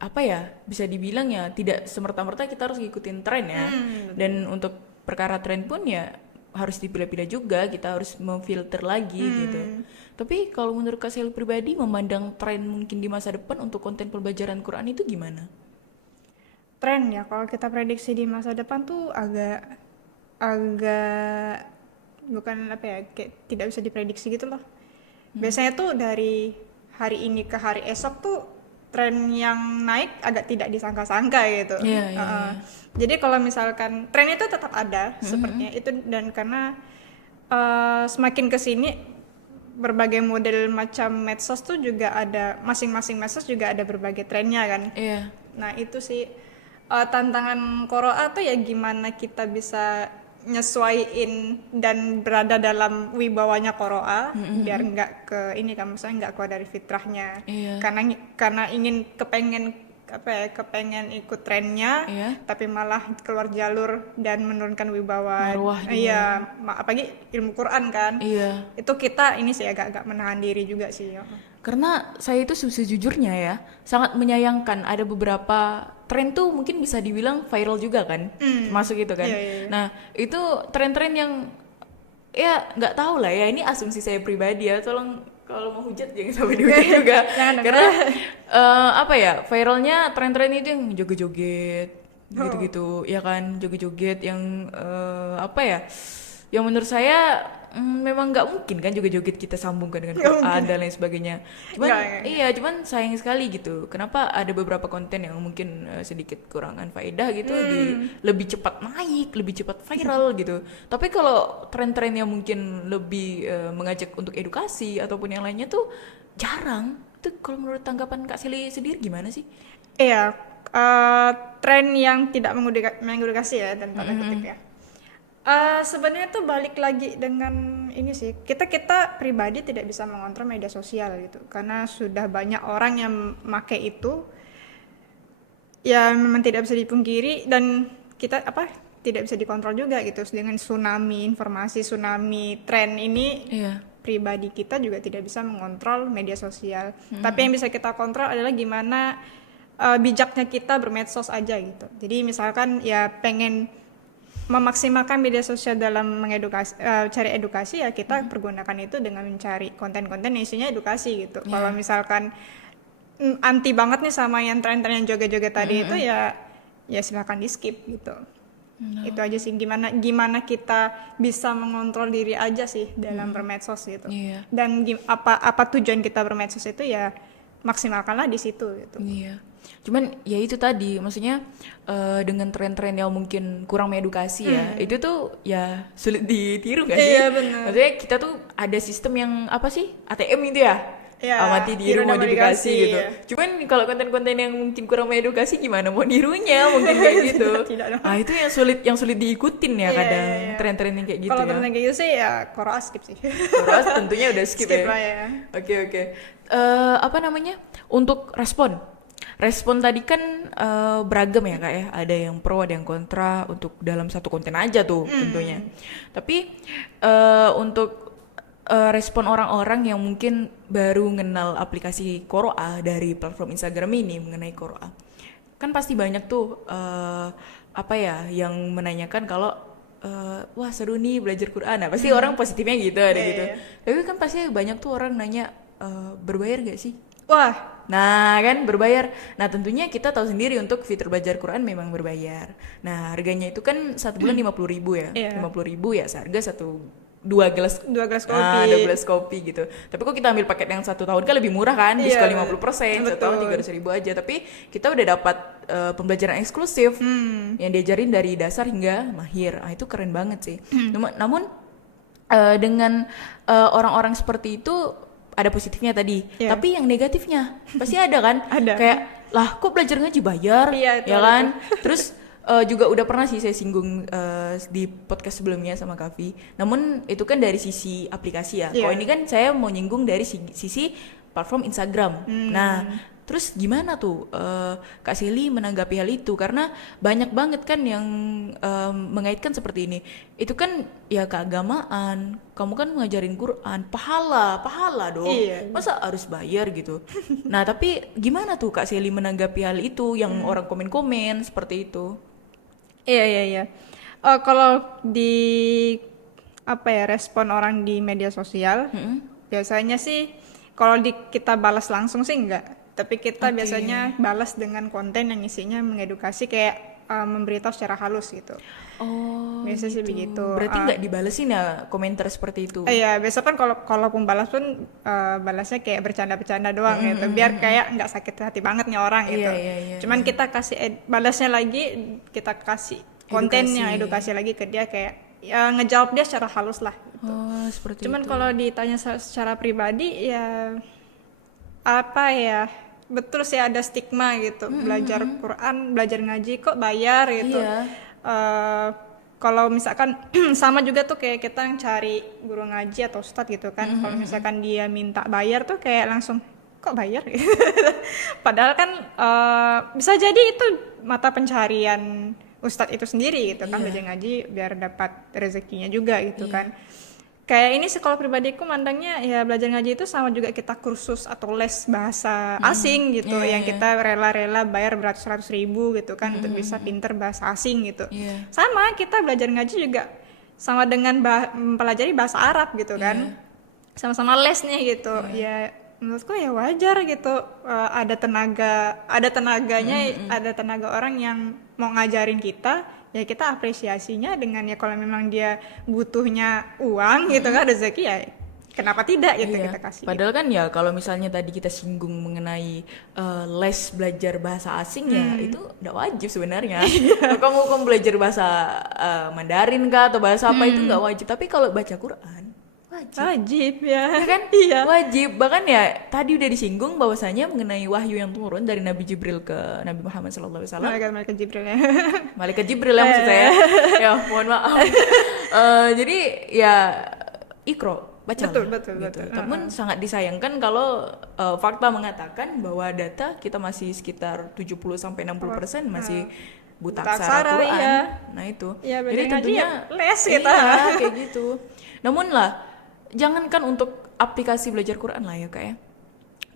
apa ya bisa dibilang ya tidak semerta-merta kita harus ngikutin tren ya. Dan untuk perkara tren pun ya harus dipilih-pilih juga, kita harus memfilter lagi gitu. Tapi kalau menurut Kak Sel pribadi memandang tren mungkin di masa depan untuk konten pembelajaran Quran itu gimana? Tren ya, kalau kita prediksi di masa depan tuh agak bukan apa ya, kayak tidak bisa diprediksi gitu loh. Biasanya tuh dari hari ini ke hari esok tuh tren yang naik agak tidak disangka-sangka gitu. Iya, iya, Jadi kalau misalkan tren itu tetap ada sepertinya itu, dan karena semakin kesini berbagai model macam medsos tuh juga ada, masing-masing medsos juga ada berbagai trennya kan. Iya. Nah itu sih tantangan Koroa tuh ya gimana kita bisa nyesuaiin dan berada dalam wibawanya Koroa biar nggak ke ini kan, maksudnya nggak keluar dari fitrahnya. Iya. Karena ingin kepengen ikut trennya, Iya. tapi malah keluar jalur dan menurunkan wibawa. Marwah juga. Iya, apalagi ilmu Quran kan. Iya. Itu kita ini sih agak menahan diri juga sih. Karena saya itu sejujurnya ya sangat menyayangkan ada beberapa tren tuh mungkin bisa dibilang viral juga kan, masuk gitu kan. Iya, iya, iya. Nah itu tren-tren yang ya nggak tahu lah ya, ini asumsi saya pribadi ya, tolong kalau mau hujat jangan sampai dihujat juga. Jangan. Karena apa ya, viralnya tren-tren itu yang joget-joget gitu-gitu ya kan, joget-joget yang apa ya, yang menurut saya memang nggak mungkin kan joget-joget kita sambungkan dengan Quran dan lain sebagainya. Cuman Nggak. iya, cuman sayang sekali gitu. Kenapa ada beberapa konten yang mungkin sedikit kurangan faedah gitu lebih cepat naik, lebih cepat viral gitu. Tapi kalau tren-tren yang mungkin lebih mengajak untuk edukasi ataupun yang lainnya tuh jarang. Itu kalau menurut tanggapan Kak Seli sendiri gimana sih? Iya, tren yang tidak mengedukasi ya, dan tanda kutip ya. Sebenarnya tuh balik lagi dengan ini sih, kita pribadi tidak bisa mengontrol media sosial gitu, karena sudah banyak orang yang make itu, ya memang tidak bisa dipungkiri, dan kita tidak bisa dikontrol juga gitu dengan tsunami informasi, tsunami tren ini. Iya. Pribadi kita juga tidak bisa mengontrol media sosial, tapi yang bisa kita kontrol adalah gimana bijaknya kita bermedsos aja gitu. Jadi misalkan ya pengen memaksimalkan media sosial dalam mengedukasi, cari edukasi, ya kita pergunakan itu dengan mencari konten-konten yang isinya edukasi gitu. Kalau misalkan anti banget nih sama yang tren-tren yang joget-joget tadi itu, ya silakan di skip gitu. Itu aja sih, gimana kita bisa mengontrol diri aja sih dalam bermedsos gitu. Iya. Dan apa tujuan kita bermedsos itu, ya maksimalkanlah di situ gitu. Iya. Cuman ya itu tadi, maksudnya dengan tren-tren yang mungkin kurang mengedukasi ya, itu tuh ya sulit ditiru gak sih? Iya, benar. Maksudnya kita tuh ada sistem yang apa sih? ATM itu ya? Ya, amati tiru tiru dan modifikasi gitu. ya. Cuman kalau konten-konten yang mungkin kurang mengedukasi gimana mau nirunya mungkin kayak gitu. Tidak dong. Nah, itu yang sulit diikutin ya Iya, kadang iya. tren-tren yang kayak gitu Kalau ya. tren kayak gitu sih ya Quora skip sih. Terus tentunya udah skip Skip ya. lah ya. Oke. Apa namanya? Untuk respon tadi kan beragam ya kak ya, ada yang pro ada yang kontra untuk dalam satu konten aja tuh tentunya. Tapi untuk respon orang-orang yang mungkin baru kenal aplikasi Quora dari platform Instagram ini mengenai Quora, kan pasti banyak tuh apa ya yang menanyakan kalau wah seru nih belajar Quran. Nah pasti orang positifnya gitu ada gitu. Tapi kan pasti banyak tuh orang nanya berbayar gak sih? Wah, Nah kan berbayar. Nah tentunya kita tahu sendiri untuk fitur belajar Quran memang berbayar. Nah harganya itu kan 1 bulan 50.000 ya. Iya. 50.000 ya seharga 2 gelas 2 gelas kopi. Nah, 2 gelas kopi gitu. Tapi kok kita ambil paket yang 1 tahun kan lebih murah kan? Iya, Diskon 50%, 1 tahun betul. 300.000 aja. Tapi kita udah dapat pembelajaran eksklusif yang diajarin dari dasar hingga mahir. Ah itu keren banget sih. Namun dengan orang-orang seperti itu ada positifnya tadi, Iya. tapi yang negatifnya pasti ada kan? Ada. Kayak lah kok belajar ngaji bayar, Iya, itu ya ada kan? Terus juga udah pernah sih saya singgung di podcast sebelumnya sama Kavi. Namun itu kan dari sisi aplikasi ya. Iya. Kalau ini kan saya mau nyinggung dari sisi platform Instagram. Nah, terus gimana tuh Kak Seli menanggapi hal itu? Karena banyak banget kan yang mengaitkan seperti ini. Itu kan ya keagamaan. Kamu kan ngajarin Quran, pahala dong. Iya. Masa harus bayar gitu? Nah, tapi gimana tuh Kak Seli menanggapi hal itu yang orang komen-komen seperti itu? Iya. Kalau di respon orang di media sosial, biasanya sih kalau kita balas langsung sih enggak, tapi kita Oke. biasanya balas dengan konten yang isinya mengedukasi, kayak memberitahu secara halus gitu. Oh, Biasa sih begitu. Berarti nggak dibalesin ya komentar seperti itu? Iya, biasa kan kalaupun balas pun balasnya kayak bercanda-bercanda doang gitu, biar kayak nggak sakit hati banget nih orang gitu. Iya, Cuman kita kasih balasnya lagi, kita kasih konten yang edukasi lagi ke dia, kayak ya ngejawab dia secara halus lah. Oh, seperti Cuman itu. kalau ditanya secara pribadi, ya betul sih ada stigma gitu. Belajar Quran, belajar ngaji kok bayar gitu. Iya. Kalau misalkan sama juga tuh kayak kita yang cari guru ngaji atau ustadz gitu kan. Kalau misalkan dia minta bayar tuh kayak langsung kok bayar gitu. Padahal kan bisa jadi itu mata pencarian ustadz itu sendiri gitu kan, belajar ngaji biar dapat rezekinya juga gitu kan. Kayak ini sekolah pribadiku mandangnya ya belajar ngaji itu sama juga kita kursus atau les bahasa asing gitu, yang kita rela-rela bayar beratus-ratus ribu gitu kan untuk bisa pinter bahasa asing gitu. Iya. Sama kita belajar ngaji juga sama dengan mempelajari bahasa Arab gitu kan, sama-sama les nih gitu. Ya menurutku ya wajar gitu, ada tenaganya, ada tenaga orang yang mau ngajarin kita, ya kita apresiasinya dengan ya kalau memang dia butuhnya uang gitu kan, rezeki, ya kenapa tidak gitu Iya. kita kasih. Padahal kan ya kalau misalnya tadi kita singgung mengenai les belajar bahasa asing ya itu udah wajib sebenarnya. Kalau kamu belajar bahasa Mandarin kah atau bahasa apa itu nggak wajib. Tapi kalau baca Quran Wajib ya. Ya kan? Iya. Wajib. Bahkan ya tadi udah disinggung bahwasanya mengenai wahyu yang turun dari Nabi Jibril ke Nabi Muhammad SAW. Malaikat Jibril ya. Malaikat Jibril ya maksud saya. Ya, mohon maaf. Jadi ya Iqra, baca Betul. Namun sangat disayangkan kalau fakta mengatakan bahwa data kita masih sekitar 70-60% masih buta aksara Quran. Iya. Nah, itu. Iya, Jadi belajar ngaji tentunya ya les kita. Iya, kayak gitu. Namun lah, jangankan untuk aplikasi belajar Quran lah ya, Kak ya.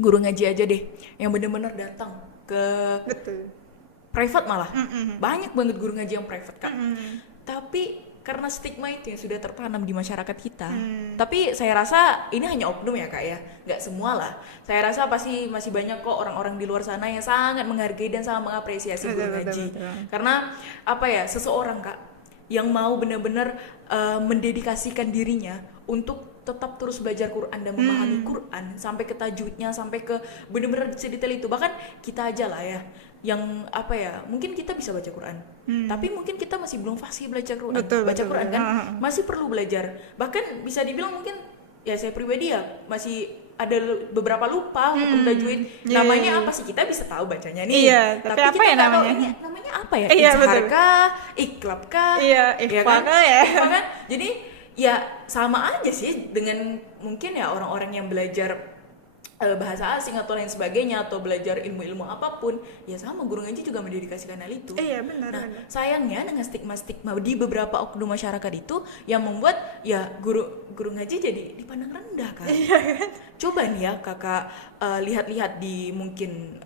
Guru ngaji aja deh yang benar-benar datang ke Betul. private malah. Banyak banget guru ngaji yang private, Kak. Tapi karena stigma itu yang sudah tertanam di masyarakat kita. Tapi saya rasa ini hanya oknum ya, Kak ya. Nggak semua lah. Saya rasa pasti masih banyak kok orang-orang di luar sana yang sangat menghargai dan sangat mengapresiasi guru ngaji. Karena apa ya, seseorang, Kak, yang mau benar-benar mendedikasikan dirinya untuk tetap terus belajar Quran dan memahami Quran sampai ke tajwidnya, sampai ke benar-benar sedetail itu. Bahkan kita aja lah ya, yang apa ya, mungkin kita bisa baca Quran, tapi mungkin kita masih belum fasih belajar Quran. Baca Quran kan masih perlu belajar. Bahkan bisa dibilang mungkin ya saya pribadi ya masih ada beberapa lupa hukum tajwid. Namanya apa sih, kita bisa tahu bacanya nih. Iya, tapi apa kita ya nggak tahu namanya? namanya apa ya? Iya, Izhar betul. kah? Iklab kah? Iya, Ya ikhfa kan? kah ya? Ikhfa kan? Jadi ya sama aja sih dengan mungkin ya orang-orang yang belajar bahasa asing atau lain sebagainya, atau belajar ilmu-ilmu apapun, ya sama guru ngaji juga mendedikasikan hal itu. Iya, benar. Nah, sayangnya dengan stigma-stigma di beberapa oknum masyarakat itu yang membuat ya guru ngaji jadi dipandang rendah kan. Coba nih ya Kakak lihat-lihat di mungkin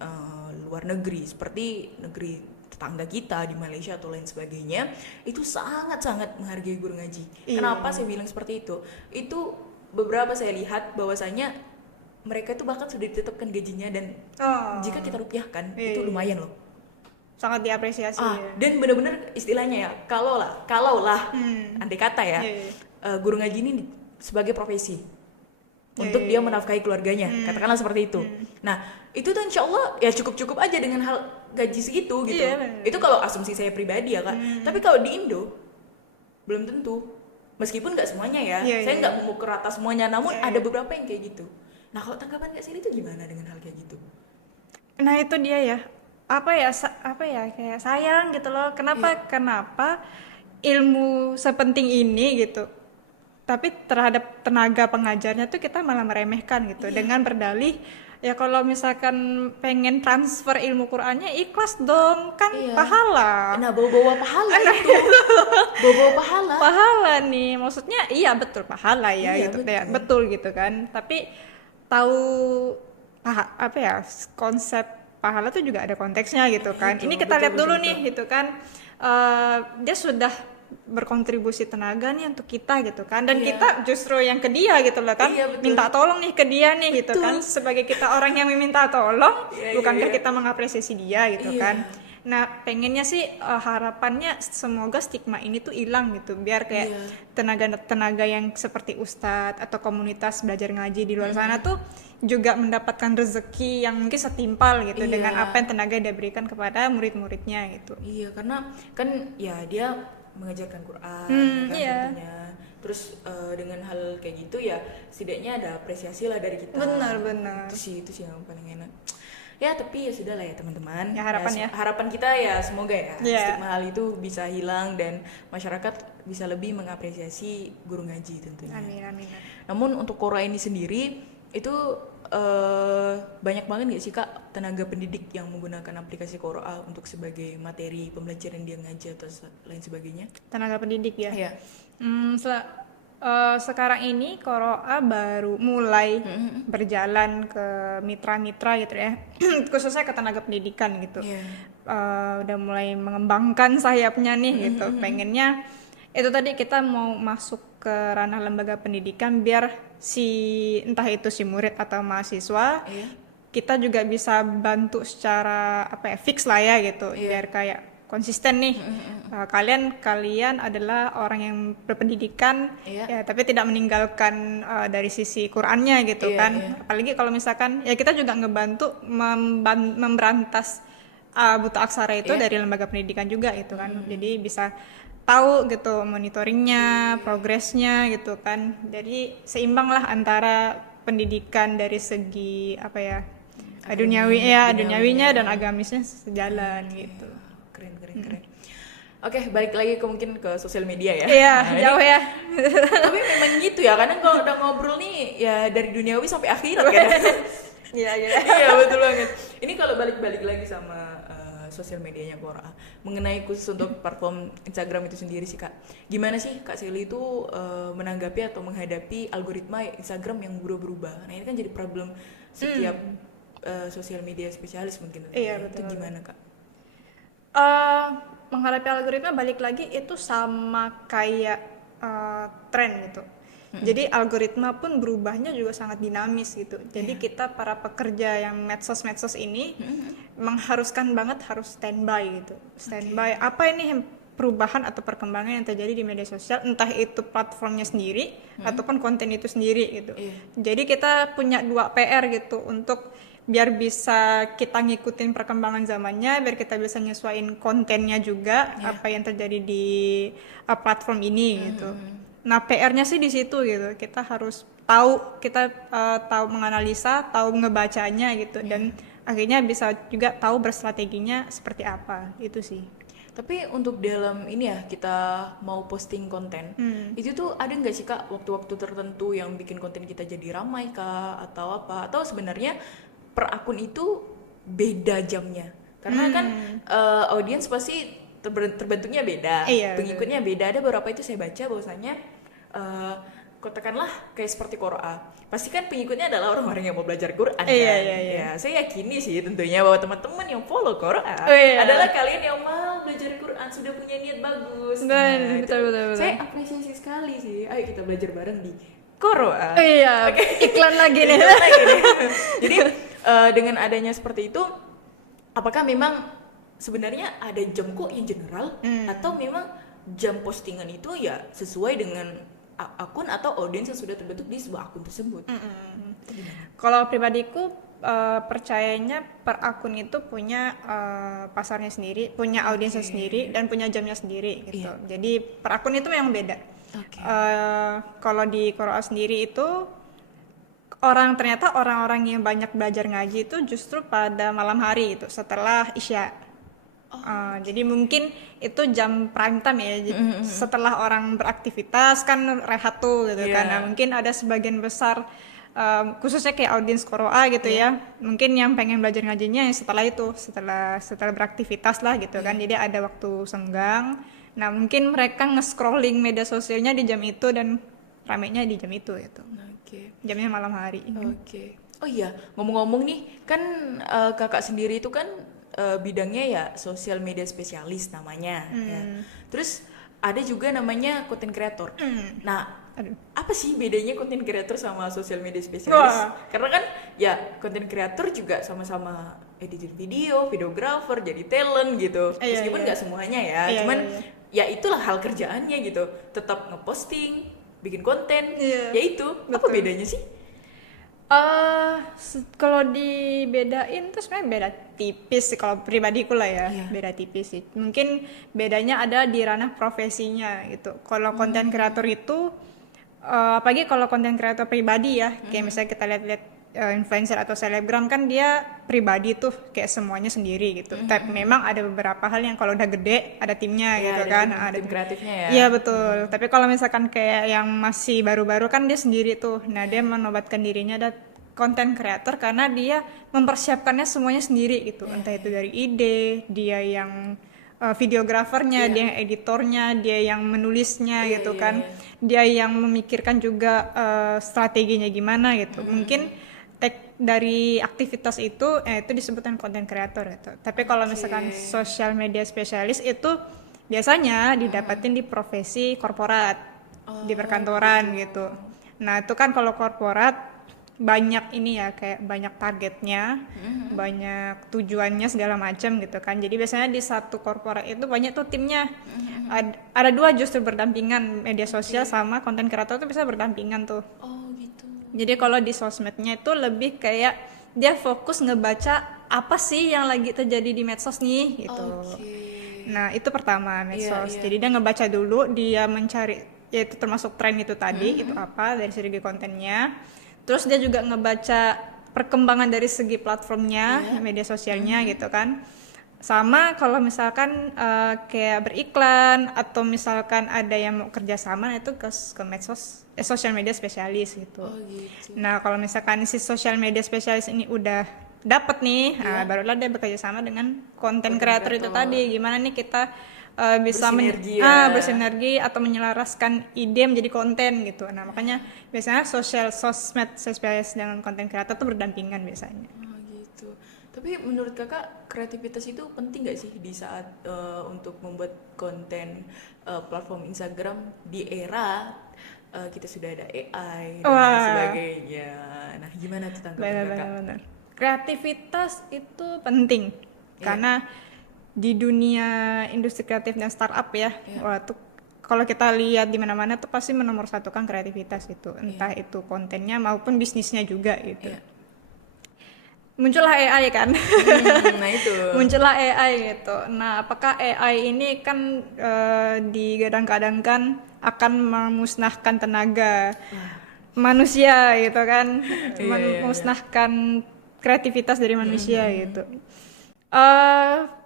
luar negeri, seperti negeri tetangga kita di Malaysia atau lain sebagainya, itu sangat-sangat menghargai guru ngaji. Kenapa saya bilang seperti itu? Itu beberapa saya lihat bahwasanya mereka itu bahkan sudah ditetapkan gajinya, dan jika kita rupiahkan itu lumayan loh. Sangat diapresiasi ya. Dan benar-benar istilahnya ya, kalau lah andai kata ya, guru ngaji ini sebagai profesi untuk dia menafkahi keluarganya, katakanlah seperti itu. Nah, itu tuh insya Allah ya cukup aja dengan hal gaji segitu gitu. Itu kalau asumsi saya pribadi ya, Kak. Tapi kalau di Indo belum tentu, meskipun nggak semuanya ya, saya nggak memukul rata semuanya, namun ada beberapa yang kayak gitu. Nah, kalau tanggapan Kak Sili itu gimana dengan hal kayak gitu? Nah, itu dia ya. Apa ya kayak sayang gitu loh. Kenapa ilmu sepenting ini gitu, tapi terhadap tenaga pengajarnya tuh kita malah meremehkan gitu, dengan berdalih ya kalau misalkan pengen transfer ilmu Qur'annya ikhlas dong, kan pahala. Nah, bawa-bawa pahala itu. Bawa-bawa pahala. Pahala nih, maksudnya iya betul pahala ya gitu, betul. ya betul gitu kan. Tapi tahu apa ya, konsep pahala tuh juga ada konteksnya gitu kan. Ini kita lihat dulu nih gitu kan, dia sudah berkontribusi tenaga nih untuk kita gitu kan, dan kita justru yang ke dia gitu loh kan, minta tolong nih ke dia nih gitu kan, sebagai kita orang yang meminta tolong, bukankah kita mengapresiasi dia gitu kan. Nah, pengennya sih harapannya semoga stigma ini tuh hilang gitu, biar kayak tenaga-tenaga yang seperti ustadz atau komunitas belajar ngaji di luar sana tuh juga mendapatkan rezeki yang mungkin setimpal gitu dengan apa yang tenaga dia berikan kepada murid-muridnya gitu. Iya, karena kan ya dia mengajarkan Quran tentunya. Terus dengan hal kayak gitu ya setidaknya ada apresiasi lah dari kita. Benar. Itu sih yang paling enak. Ya, tapi ya sudah lah ya teman-teman. Ya, harapan kita ya semoga ya stigma hal itu bisa hilang dan masyarakat bisa lebih mengapresiasi guru ngaji tentunya. Amin. Namun untuk Quora ini sendiri itu banyak banget nggak sih Kak tenaga pendidik yang menggunakan aplikasi Quora untuk sebagai materi pembelajaran dia ngaji atau lain sebagainya? Tenaga pendidik ya. Iya. Sekarang ini Quora baru mulai berjalan ke mitra-mitra gitu ya, khususnya ke tenaga pendidikan gitu. Udah mulai mengembangkan sayapnya nih gitu. Pengennya itu tadi kita mau masuk ke ranah lembaga pendidikan biar entah itu si murid atau mahasiswa kita juga bisa bantu secara fix lah ya gitu, biar kayak konsisten nih. Kalian adalah orang yang berpendidikan ya, tapi tidak meninggalkan dari sisi Qur'annya gitu kan. Apalagi kalau misalkan ya kita juga ngebantu memberantas buta aksara itu dari lembaga pendidikan juga gitu kan. Jadi bisa tahu gitu monitoringnya, progresnya gitu kan. Jadi seimbang lah antara pendidikan dari segi apa ya, duniawinya dan agamisnya sejalan gitu. Keren keren keren. Oke, balik lagi mungkin ke sosial media ya. Iya, Nah, jauh ya. tapi memang gitu ya, kadang kalau udah ngobrol nih ya dari duniawi sampai akhirat kan. Iya, iya. Iya betul banget. Ini kalau balik-balik lagi sama sosial medianya Quora, mengenai khusus untuk platform Instagram itu sendiri sih Kak, gimana sih Kak Sally itu menanggapi atau menghadapi algoritma Instagram yang berubah-berubah? Nah ini kan jadi problem setiap sosial media spesialis mungkin. Iya, Itu betul. gimana Kak? Menghadapi algoritma balik lagi itu sama kayak tren gitu. Jadi algoritma pun berubahnya juga sangat dinamis gitu. Jadi kita para pekerja yang medsos ini mengharuskan banget harus standby gitu. Standby apa ini perubahan atau perkembangan yang terjadi di media sosial, entah itu platformnya sendiri ataupun konten itu sendiri gitu. Jadi kita punya 2 PR gitu untuk biar bisa kita ngikutin perkembangan zamannya, biar kita bisa nyesuaiin kontennya juga apa yang terjadi di platform ini gitu. Nah, PR-nya sih di situ gitu. Kita harus tahu menganalisa, tahu ngebacanya gitu dan akhirnya bisa juga tahu berstrateginya seperti apa. Itu sih. Tapi untuk dalam ini ya, kita mau posting konten, itu tuh ada nggak sih Kak waktu-waktu tertentu yang bikin konten kita jadi ramai Kak atau apa? Atau sebenarnya per akun itu beda jamnya? Karena kan audiens pasti terbentuknya beda, pengikutnya beda. Ada beberapa itu saya baca bahwasanya katakanlah kayak seperti Quora, pasti kan pengikutnya adalah orang-orang yang mau belajar Quran kan. Ya, saya yakini sih tentunya bahwa teman-teman yang follow Quora adalah kalian yang mau belajar Quran, sudah punya niat bagus. Betul. Saya apresiasi sekali sih. Ayo kita belajar bareng di Quora. Iya, iklan lagi nih. Jadi dengan adanya seperti itu, apakah memang sebenarnya ada jam kok yang general atau memang jam postingan itu ya sesuai dengan akun atau audiens yang sudah terbentuk di sebuah akun tersebut? Kalau pribadiku percayanya per akun itu punya pasarnya sendiri, punya audiensnya sendiri dan punya jamnya sendiri gitu. Jadi per akun itu memang beda. Kalau di Quora sendiri itu ternyata orang-orang yang banyak belajar ngaji itu justru pada malam hari itu setelah Isya. Jadi mungkin itu jam prime time ya, setelah orang beraktivitas kan rehat tuh gitu kan. Nah, mungkin ada sebagian besar khususnya kayak audiens Quora gitu ya, mungkin yang pengen belajar ngajinya yang setelah itu, setelah beraktivitas lah gitu kan. Jadi ada waktu senggang. Nah, mungkin mereka nge-scrolling media sosialnya di jam itu dan ramenya di jam itu gitu. Jamnya malam hari. Oh iya, ngomong-ngomong nih, kan kakak sendiri itu kan bidangnya ya sosial media spesialis namanya ya. Terus ada juga namanya content creator. Nah, apa sih bedanya content creator sama sosial media spesialis? Karena kan ya content creator juga sama-sama editing video, videographer, jadi talent gitu. Meskipun nggak semuanya ya, cuman ya itulah hal kerjaannya gitu. Tetap ngeposting, bikin konten, ya itu. Apa bedanya sih? Kalau dibedain tuh sebenarnya beda tipis sih, kalau pribadiku lah ya, beda tipis sih. Mungkin bedanya ada di ranah profesinya gitu. Kalau konten kreator itu apalagi kalau konten kreator pribadi ya, kayak misalnya kita lihat-lihat influencer atau selebgram kan dia pribadi tuh kayak semuanya sendiri gitu. Tapi memang ada beberapa hal yang kalau udah gede ada timnya gitu kan, ada tim kreatifnya ya. Iya betul. Tapi kalau misalkan kayak yang masih baru-baru kan dia sendiri tuh. Nah, dia menobatkan dirinya ada konten creator karena dia mempersiapkannya semuanya sendiri gitu. Entah itu dari ide, dia yang videografernya, dia yang editornya, dia yang menulisnya gitu kan. Dia yang memikirkan juga strateginya gimana gitu. Mungkin dari aktivitas itu disebutkan content creator gitu. Tapi kalau misalkan social media spesialis itu biasanya didapatin di profesi korporat, di perkantoran gitu. Nah, itu kan kalau korporat banyak ini ya, kayak banyak targetnya, banyak tujuannya segala macam gitu kan. Jadi biasanya di satu korporat itu banyak tuh timnya. Ada 2 justru berdampingan, media sosial sama konten kreator tuh bisa berdampingan tuh. Jadi kalau di sosmednya itu lebih kayak dia fokus ngebaca apa sih yang lagi terjadi di medsos nih gitu. Nah, itu pertama medsos. Iya. Jadi dia ngebaca dulu, dia mencari, yaitu termasuk tren itu tadi, itu apa dari segi kontennya. Terus dia juga ngebaca perkembangan dari segi platformnya, media sosialnya gitu kan. Sama kalau misalkan kayak beriklan atau misalkan ada yang mau kerjasama itu ke medsos, social media spesialis gitu. Oh gitu. Nah, kalau misalkan si social media spesialis ini udah dapet nih, barulah dia bekerja sama dengan konten creator itu tadi. Gimana nih kita bisa Bersinergi ya. bersinergi atau menyelaraskan ide menjadi konten gitu. Nah, makanya biasanya sosmed spesialis dengan konten creator tuh berdampingan biasanya. Oh gitu. Tapi menurut kakak kreativitas itu penting nggak sih di saat untuk membuat konten platform Instagram di era kita sudah ada AI dan lain sebagainya. Nah, gimana tuh tanggapan kakak? Benar. Kreativitas itu penting karena di dunia industri kreatif dan startup ya, wah tuh kalau kita lihat di mana-mana tuh pasti menomorsatukan kreativitas itu, entah itu kontennya maupun bisnisnya juga gitu. Muncullah AI kan, Nah itu. muncullah AI gitu. Nah, apakah AI ini kan digadang-gadangkan akan memusnahkan tenaga manusia gitu kan, memusnahkan kreativitas dari manusia gitu.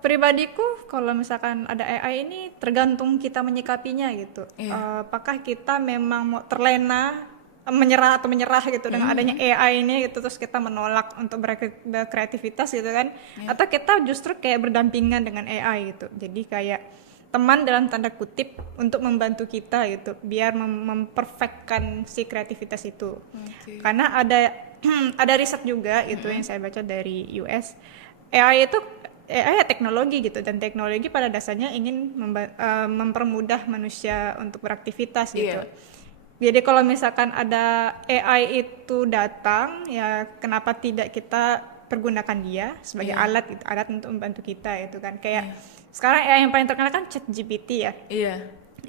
Pribadiku kalau misalkan ada AI ini tergantung kita menyikapinya gitu. Apakah kita memang mau terlena menyerah gitu dengan adanya AI ini gitu, terus kita menolak untuk berkreativitas gitu kan, atau kita justru kayak berdampingan dengan AI gitu, jadi kayak teman dalam tanda kutip untuk membantu kita gitu biar memperfectkan si kreativitas itu. Karena ada ada riset juga gitu yang saya baca dari US, AI ya teknologi gitu, dan teknologi pada dasarnya ingin mempermudah manusia untuk beraktivitas gitu. Jadi kalau misalkan ada AI itu datang, ya kenapa tidak kita pergunakan dia sebagai alat gitu, alat untuk membantu kita itu kan. Kayak sekarang AI yang paling terkenal kan ChatGPT ya.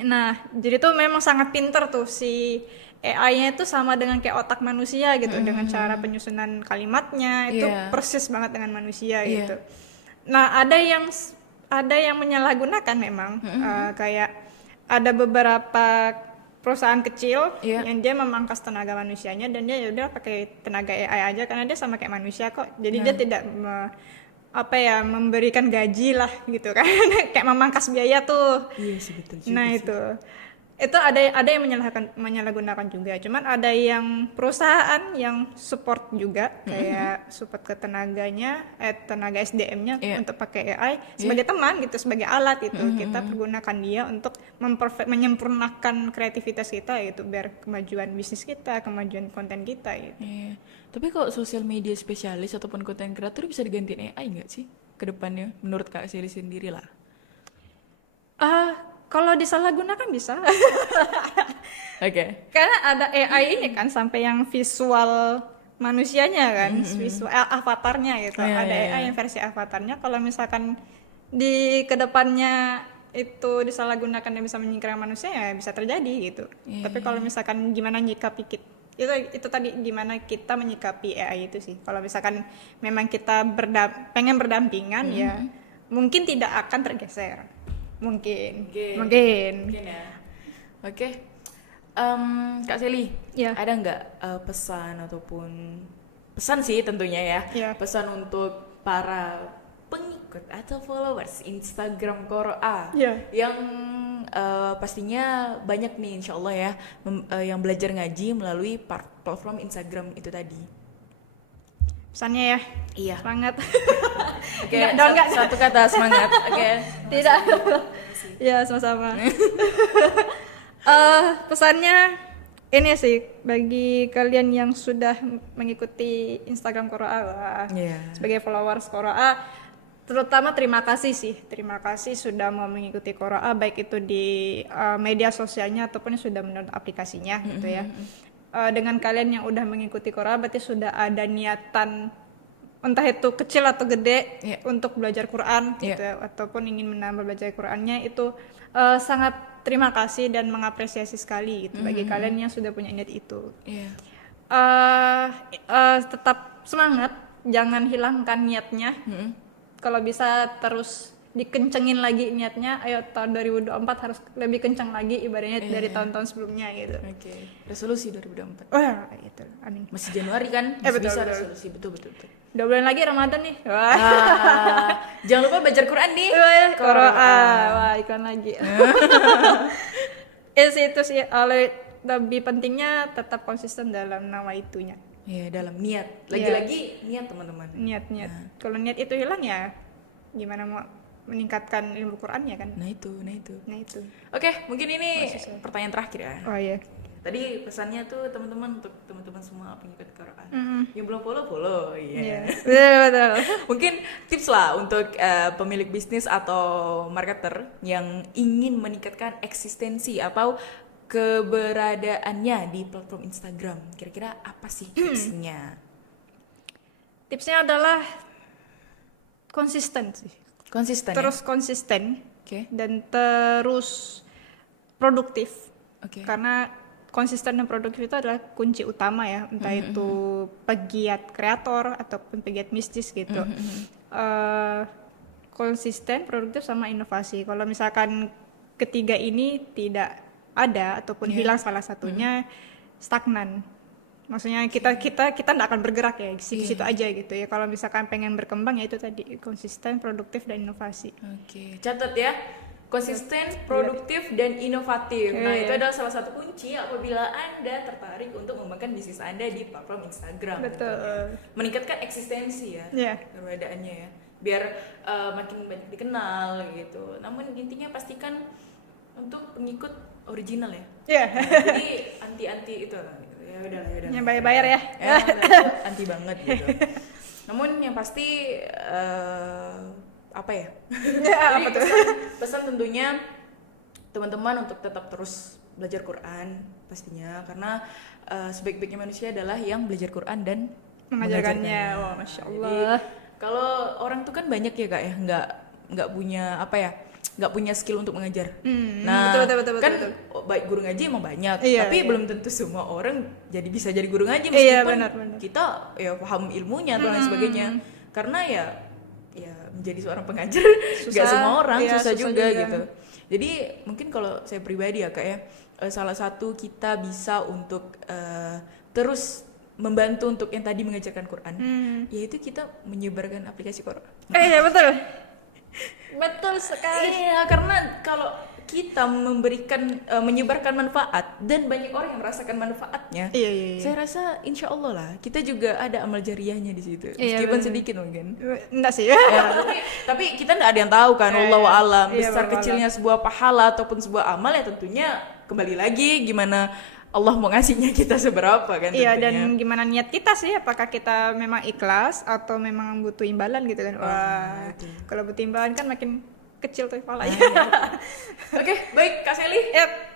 Nah, jadi tuh memang sangat pinter tuh si AI-nya itu, sama dengan kayak otak manusia gitu, dengan cara penyusunan kalimatnya itu persis banget dengan manusia gitu. Nah, ada yang menyalahgunakan memang, kayak ada beberapa perusahaan kecil yang dia memangkas tenaga manusianya dan dia udah pakai tenaga AI aja karena dia sama kayak manusia kok. Jadi dia tidak memberikan gaji lah gitu kan. Kayak memangkas biaya tuh. Iya sih, betul juga. Nah, itu ada yang menyalahgunakan juga. Cuman ada yang perusahaan yang support juga, kayak support ke tenaganya, tenaga SDM-nya untuk pakai AI sebagai teman gitu, sebagai alat itu. Kita pergunakan dia untuk menyempurnakan kreativitas kita gitu, biar kemajuan bisnis kita, kemajuan konten kita gitu. Tapi kalau sosial media spesialis ataupun konten kreator bisa digantiin AI nggak sih ke depannya? Menurut Kak Seli sendiri lah. Kalau disalahgunakan bisa. Oke. Karena ada AI ini kan sampai yang visual manusianya kan, visual avatarnya gitu. Ada AI yang versi avatarnya. Kalau misalkan di kedepannya itu disalahgunakan dan bisa menyingkirkan manusia, ya bisa terjadi gitu. Tapi kalau misalkan gimana nyikapi itu tadi, gimana kita menyikapi AI itu sih. Kalau misalkan memang kita pengen berdampingan, ya mungkin tidak akan tergeser. Mungkin ya. Oke. Kak Seli, ada nggak pesan ataupun pesan sih tentunya ya, pesan untuk para pengikut atau followers Instagram Koroa yang pastinya banyak nih insya Allah ya, yang belajar ngaji melalui platform Instagram itu tadi. Pesannya ya, semangat. Oke, satu kata semangat. Oke. Tidak. Ya, sama-sama. Pesannya ini sih, bagi kalian yang sudah mengikuti Instagram Koroa sebagai followers Koroa, terutama terima kasih sudah mau mengikuti Koroa, baik itu di media sosialnya ataupun sudah mendownload aplikasinya gitu ya. Dengan kalian yang udah mengikuti Koroa, berarti sudah ada niatan, entah itu kecil atau gede, untuk belajar Quran gitu ya, ataupun ingin menambah belajar Qurannya, itu sangat terima kasih dan mengapresiasi sekali gitu bagi kalian yang sudah punya niat itu. Tetap semangat, jangan hilangkan niatnya. Kalau bisa terus dikencengin lagi niatnya, ayo tahun 2024 harus lebih kenceng lagi ibadahnya dari tahun-tahun sebelumnya gitu. Oke. Resolusi 2024. Wah, itu amin. Masih Januari kan? Masih Betul, bisa betul. resolusi, betul. 2 bulan lagi Ramadan nih. Wah. Jangan lupa belajar Quran di Wah, iklan lagi. Itu sih lebih pentingnya tetap konsisten dalam nawaitunya. Ya, dalam niat. Lagi-lagi niat teman-teman. Niat. Kalau niat itu hilang ya gimana mau meningkatkan ilmu Qurannya kan? Nah itu. Oke, Mungkin ini pertanyaan terakhir ya. Oh iya. Tadi pesannya tuh teman-teman, untuk teman-teman semua pengikut Quran. Yang belum follow. Iya. Betul. Mungkin tips lah untuk pemilik bisnis atau marketer yang ingin meningkatkan eksistensi atau keberadaannya di platform Instagram. Kira-kira apa sih tipsnya? Tipsnya adalah konsisten sih. Konsisten. Terus konsisten Oke. dan terus produktif. Oke. Karena konsisten dan produktif itu adalah kunci utama ya, entah itu pegiat kreator ataupun pegiat mistis gitu. Konsisten, produktif sama inovasi. Kalau misalkan ketiga ini tidak ada ataupun hilang salah satunya, stagnan. Maksudnya kita nggak akan bergerak ya, di situ aja gitu ya. Kalau misalkan pengen berkembang ya itu tadi konsisten, produktif dan inovasi. Oke, catat ya. Konsisten, produktif, dan inovatif. Nah, itu adalah salah satu kunci apabila Anda tertarik untuk mengembangkan bisnis Anda di platform Instagram. Betul. Gitu. Meningkatkan eksistensi ya, keberadaannya ya. Biar makin banyak dikenal gitu. Namun intinya pastikan untuk pengikut original ya. Iya. Jadi anti itu. Ya udah. Yang bayar ya. Ya, anti banget gitu. Namun yang pasti apa ya? Jadi pesan tentunya teman-teman untuk tetap terus belajar Quran pastinya, karena sebaik-baiknya manusia adalah yang belajar Quran dan mengajarkannya. Wah, Masya Allah. Jadi, kalau orang tuh kan banyak ya Kak ya, nggak punya apa ya, nggak punya skill untuk mengajar. Nah, betul, kan baik guru ngaji emang banyak, tapi belum tentu semua orang bisa jadi guru ngaji meskipun benar. kita ya paham ilmunya atau lain sebagainya. Karena ya menjadi seorang pengajar nggak semua orang, susah juga gitu. Jadi mungkin kalau saya pribadi ya Kak ya, salah satu kita bisa untuk terus membantu untuk yang tadi mengajarkan Quran, yaitu kita menyebarkan aplikasi Quran. Iya betul sekali. Iya, karena kalau kita menyebarkan manfaat dan banyak orang yang merasakan manfaatnya, saya rasa insya Allah lah kita juga ada amal jariahnya di situ, meskipun sedikit mungkin. Enggak sih. Ya, tapi kita nggak ada yang tahu kan, wallahu alam. Besar kecilnya sebuah pahala ataupun sebuah amal ya tentunya kembali lagi gimana Allah mau ngasihnya kita seberapa kan tentunya. Iya, dan gimana niat kita sih, apakah kita memang ikhlas atau memang butuh imbalan gitu kan. Wah, kalau butuh imbalan kan makin kecil tuh kepalanya. Oke, baik Kak Sally.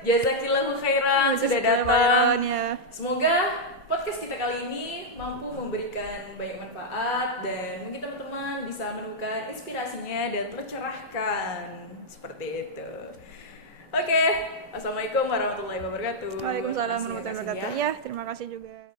Jazakillahu khairan sudah datang. Semoga podcast kita kali ini mampu memberikan banyak manfaat dan mungkin teman-teman bisa menemukan inspirasinya dan tercerahkan seperti itu. Oke, assalamualaikum warahmatullahi wabarakatuh. Waalaikumsalam warahmatullahi wabarakatuh. Ya, terima kasih juga.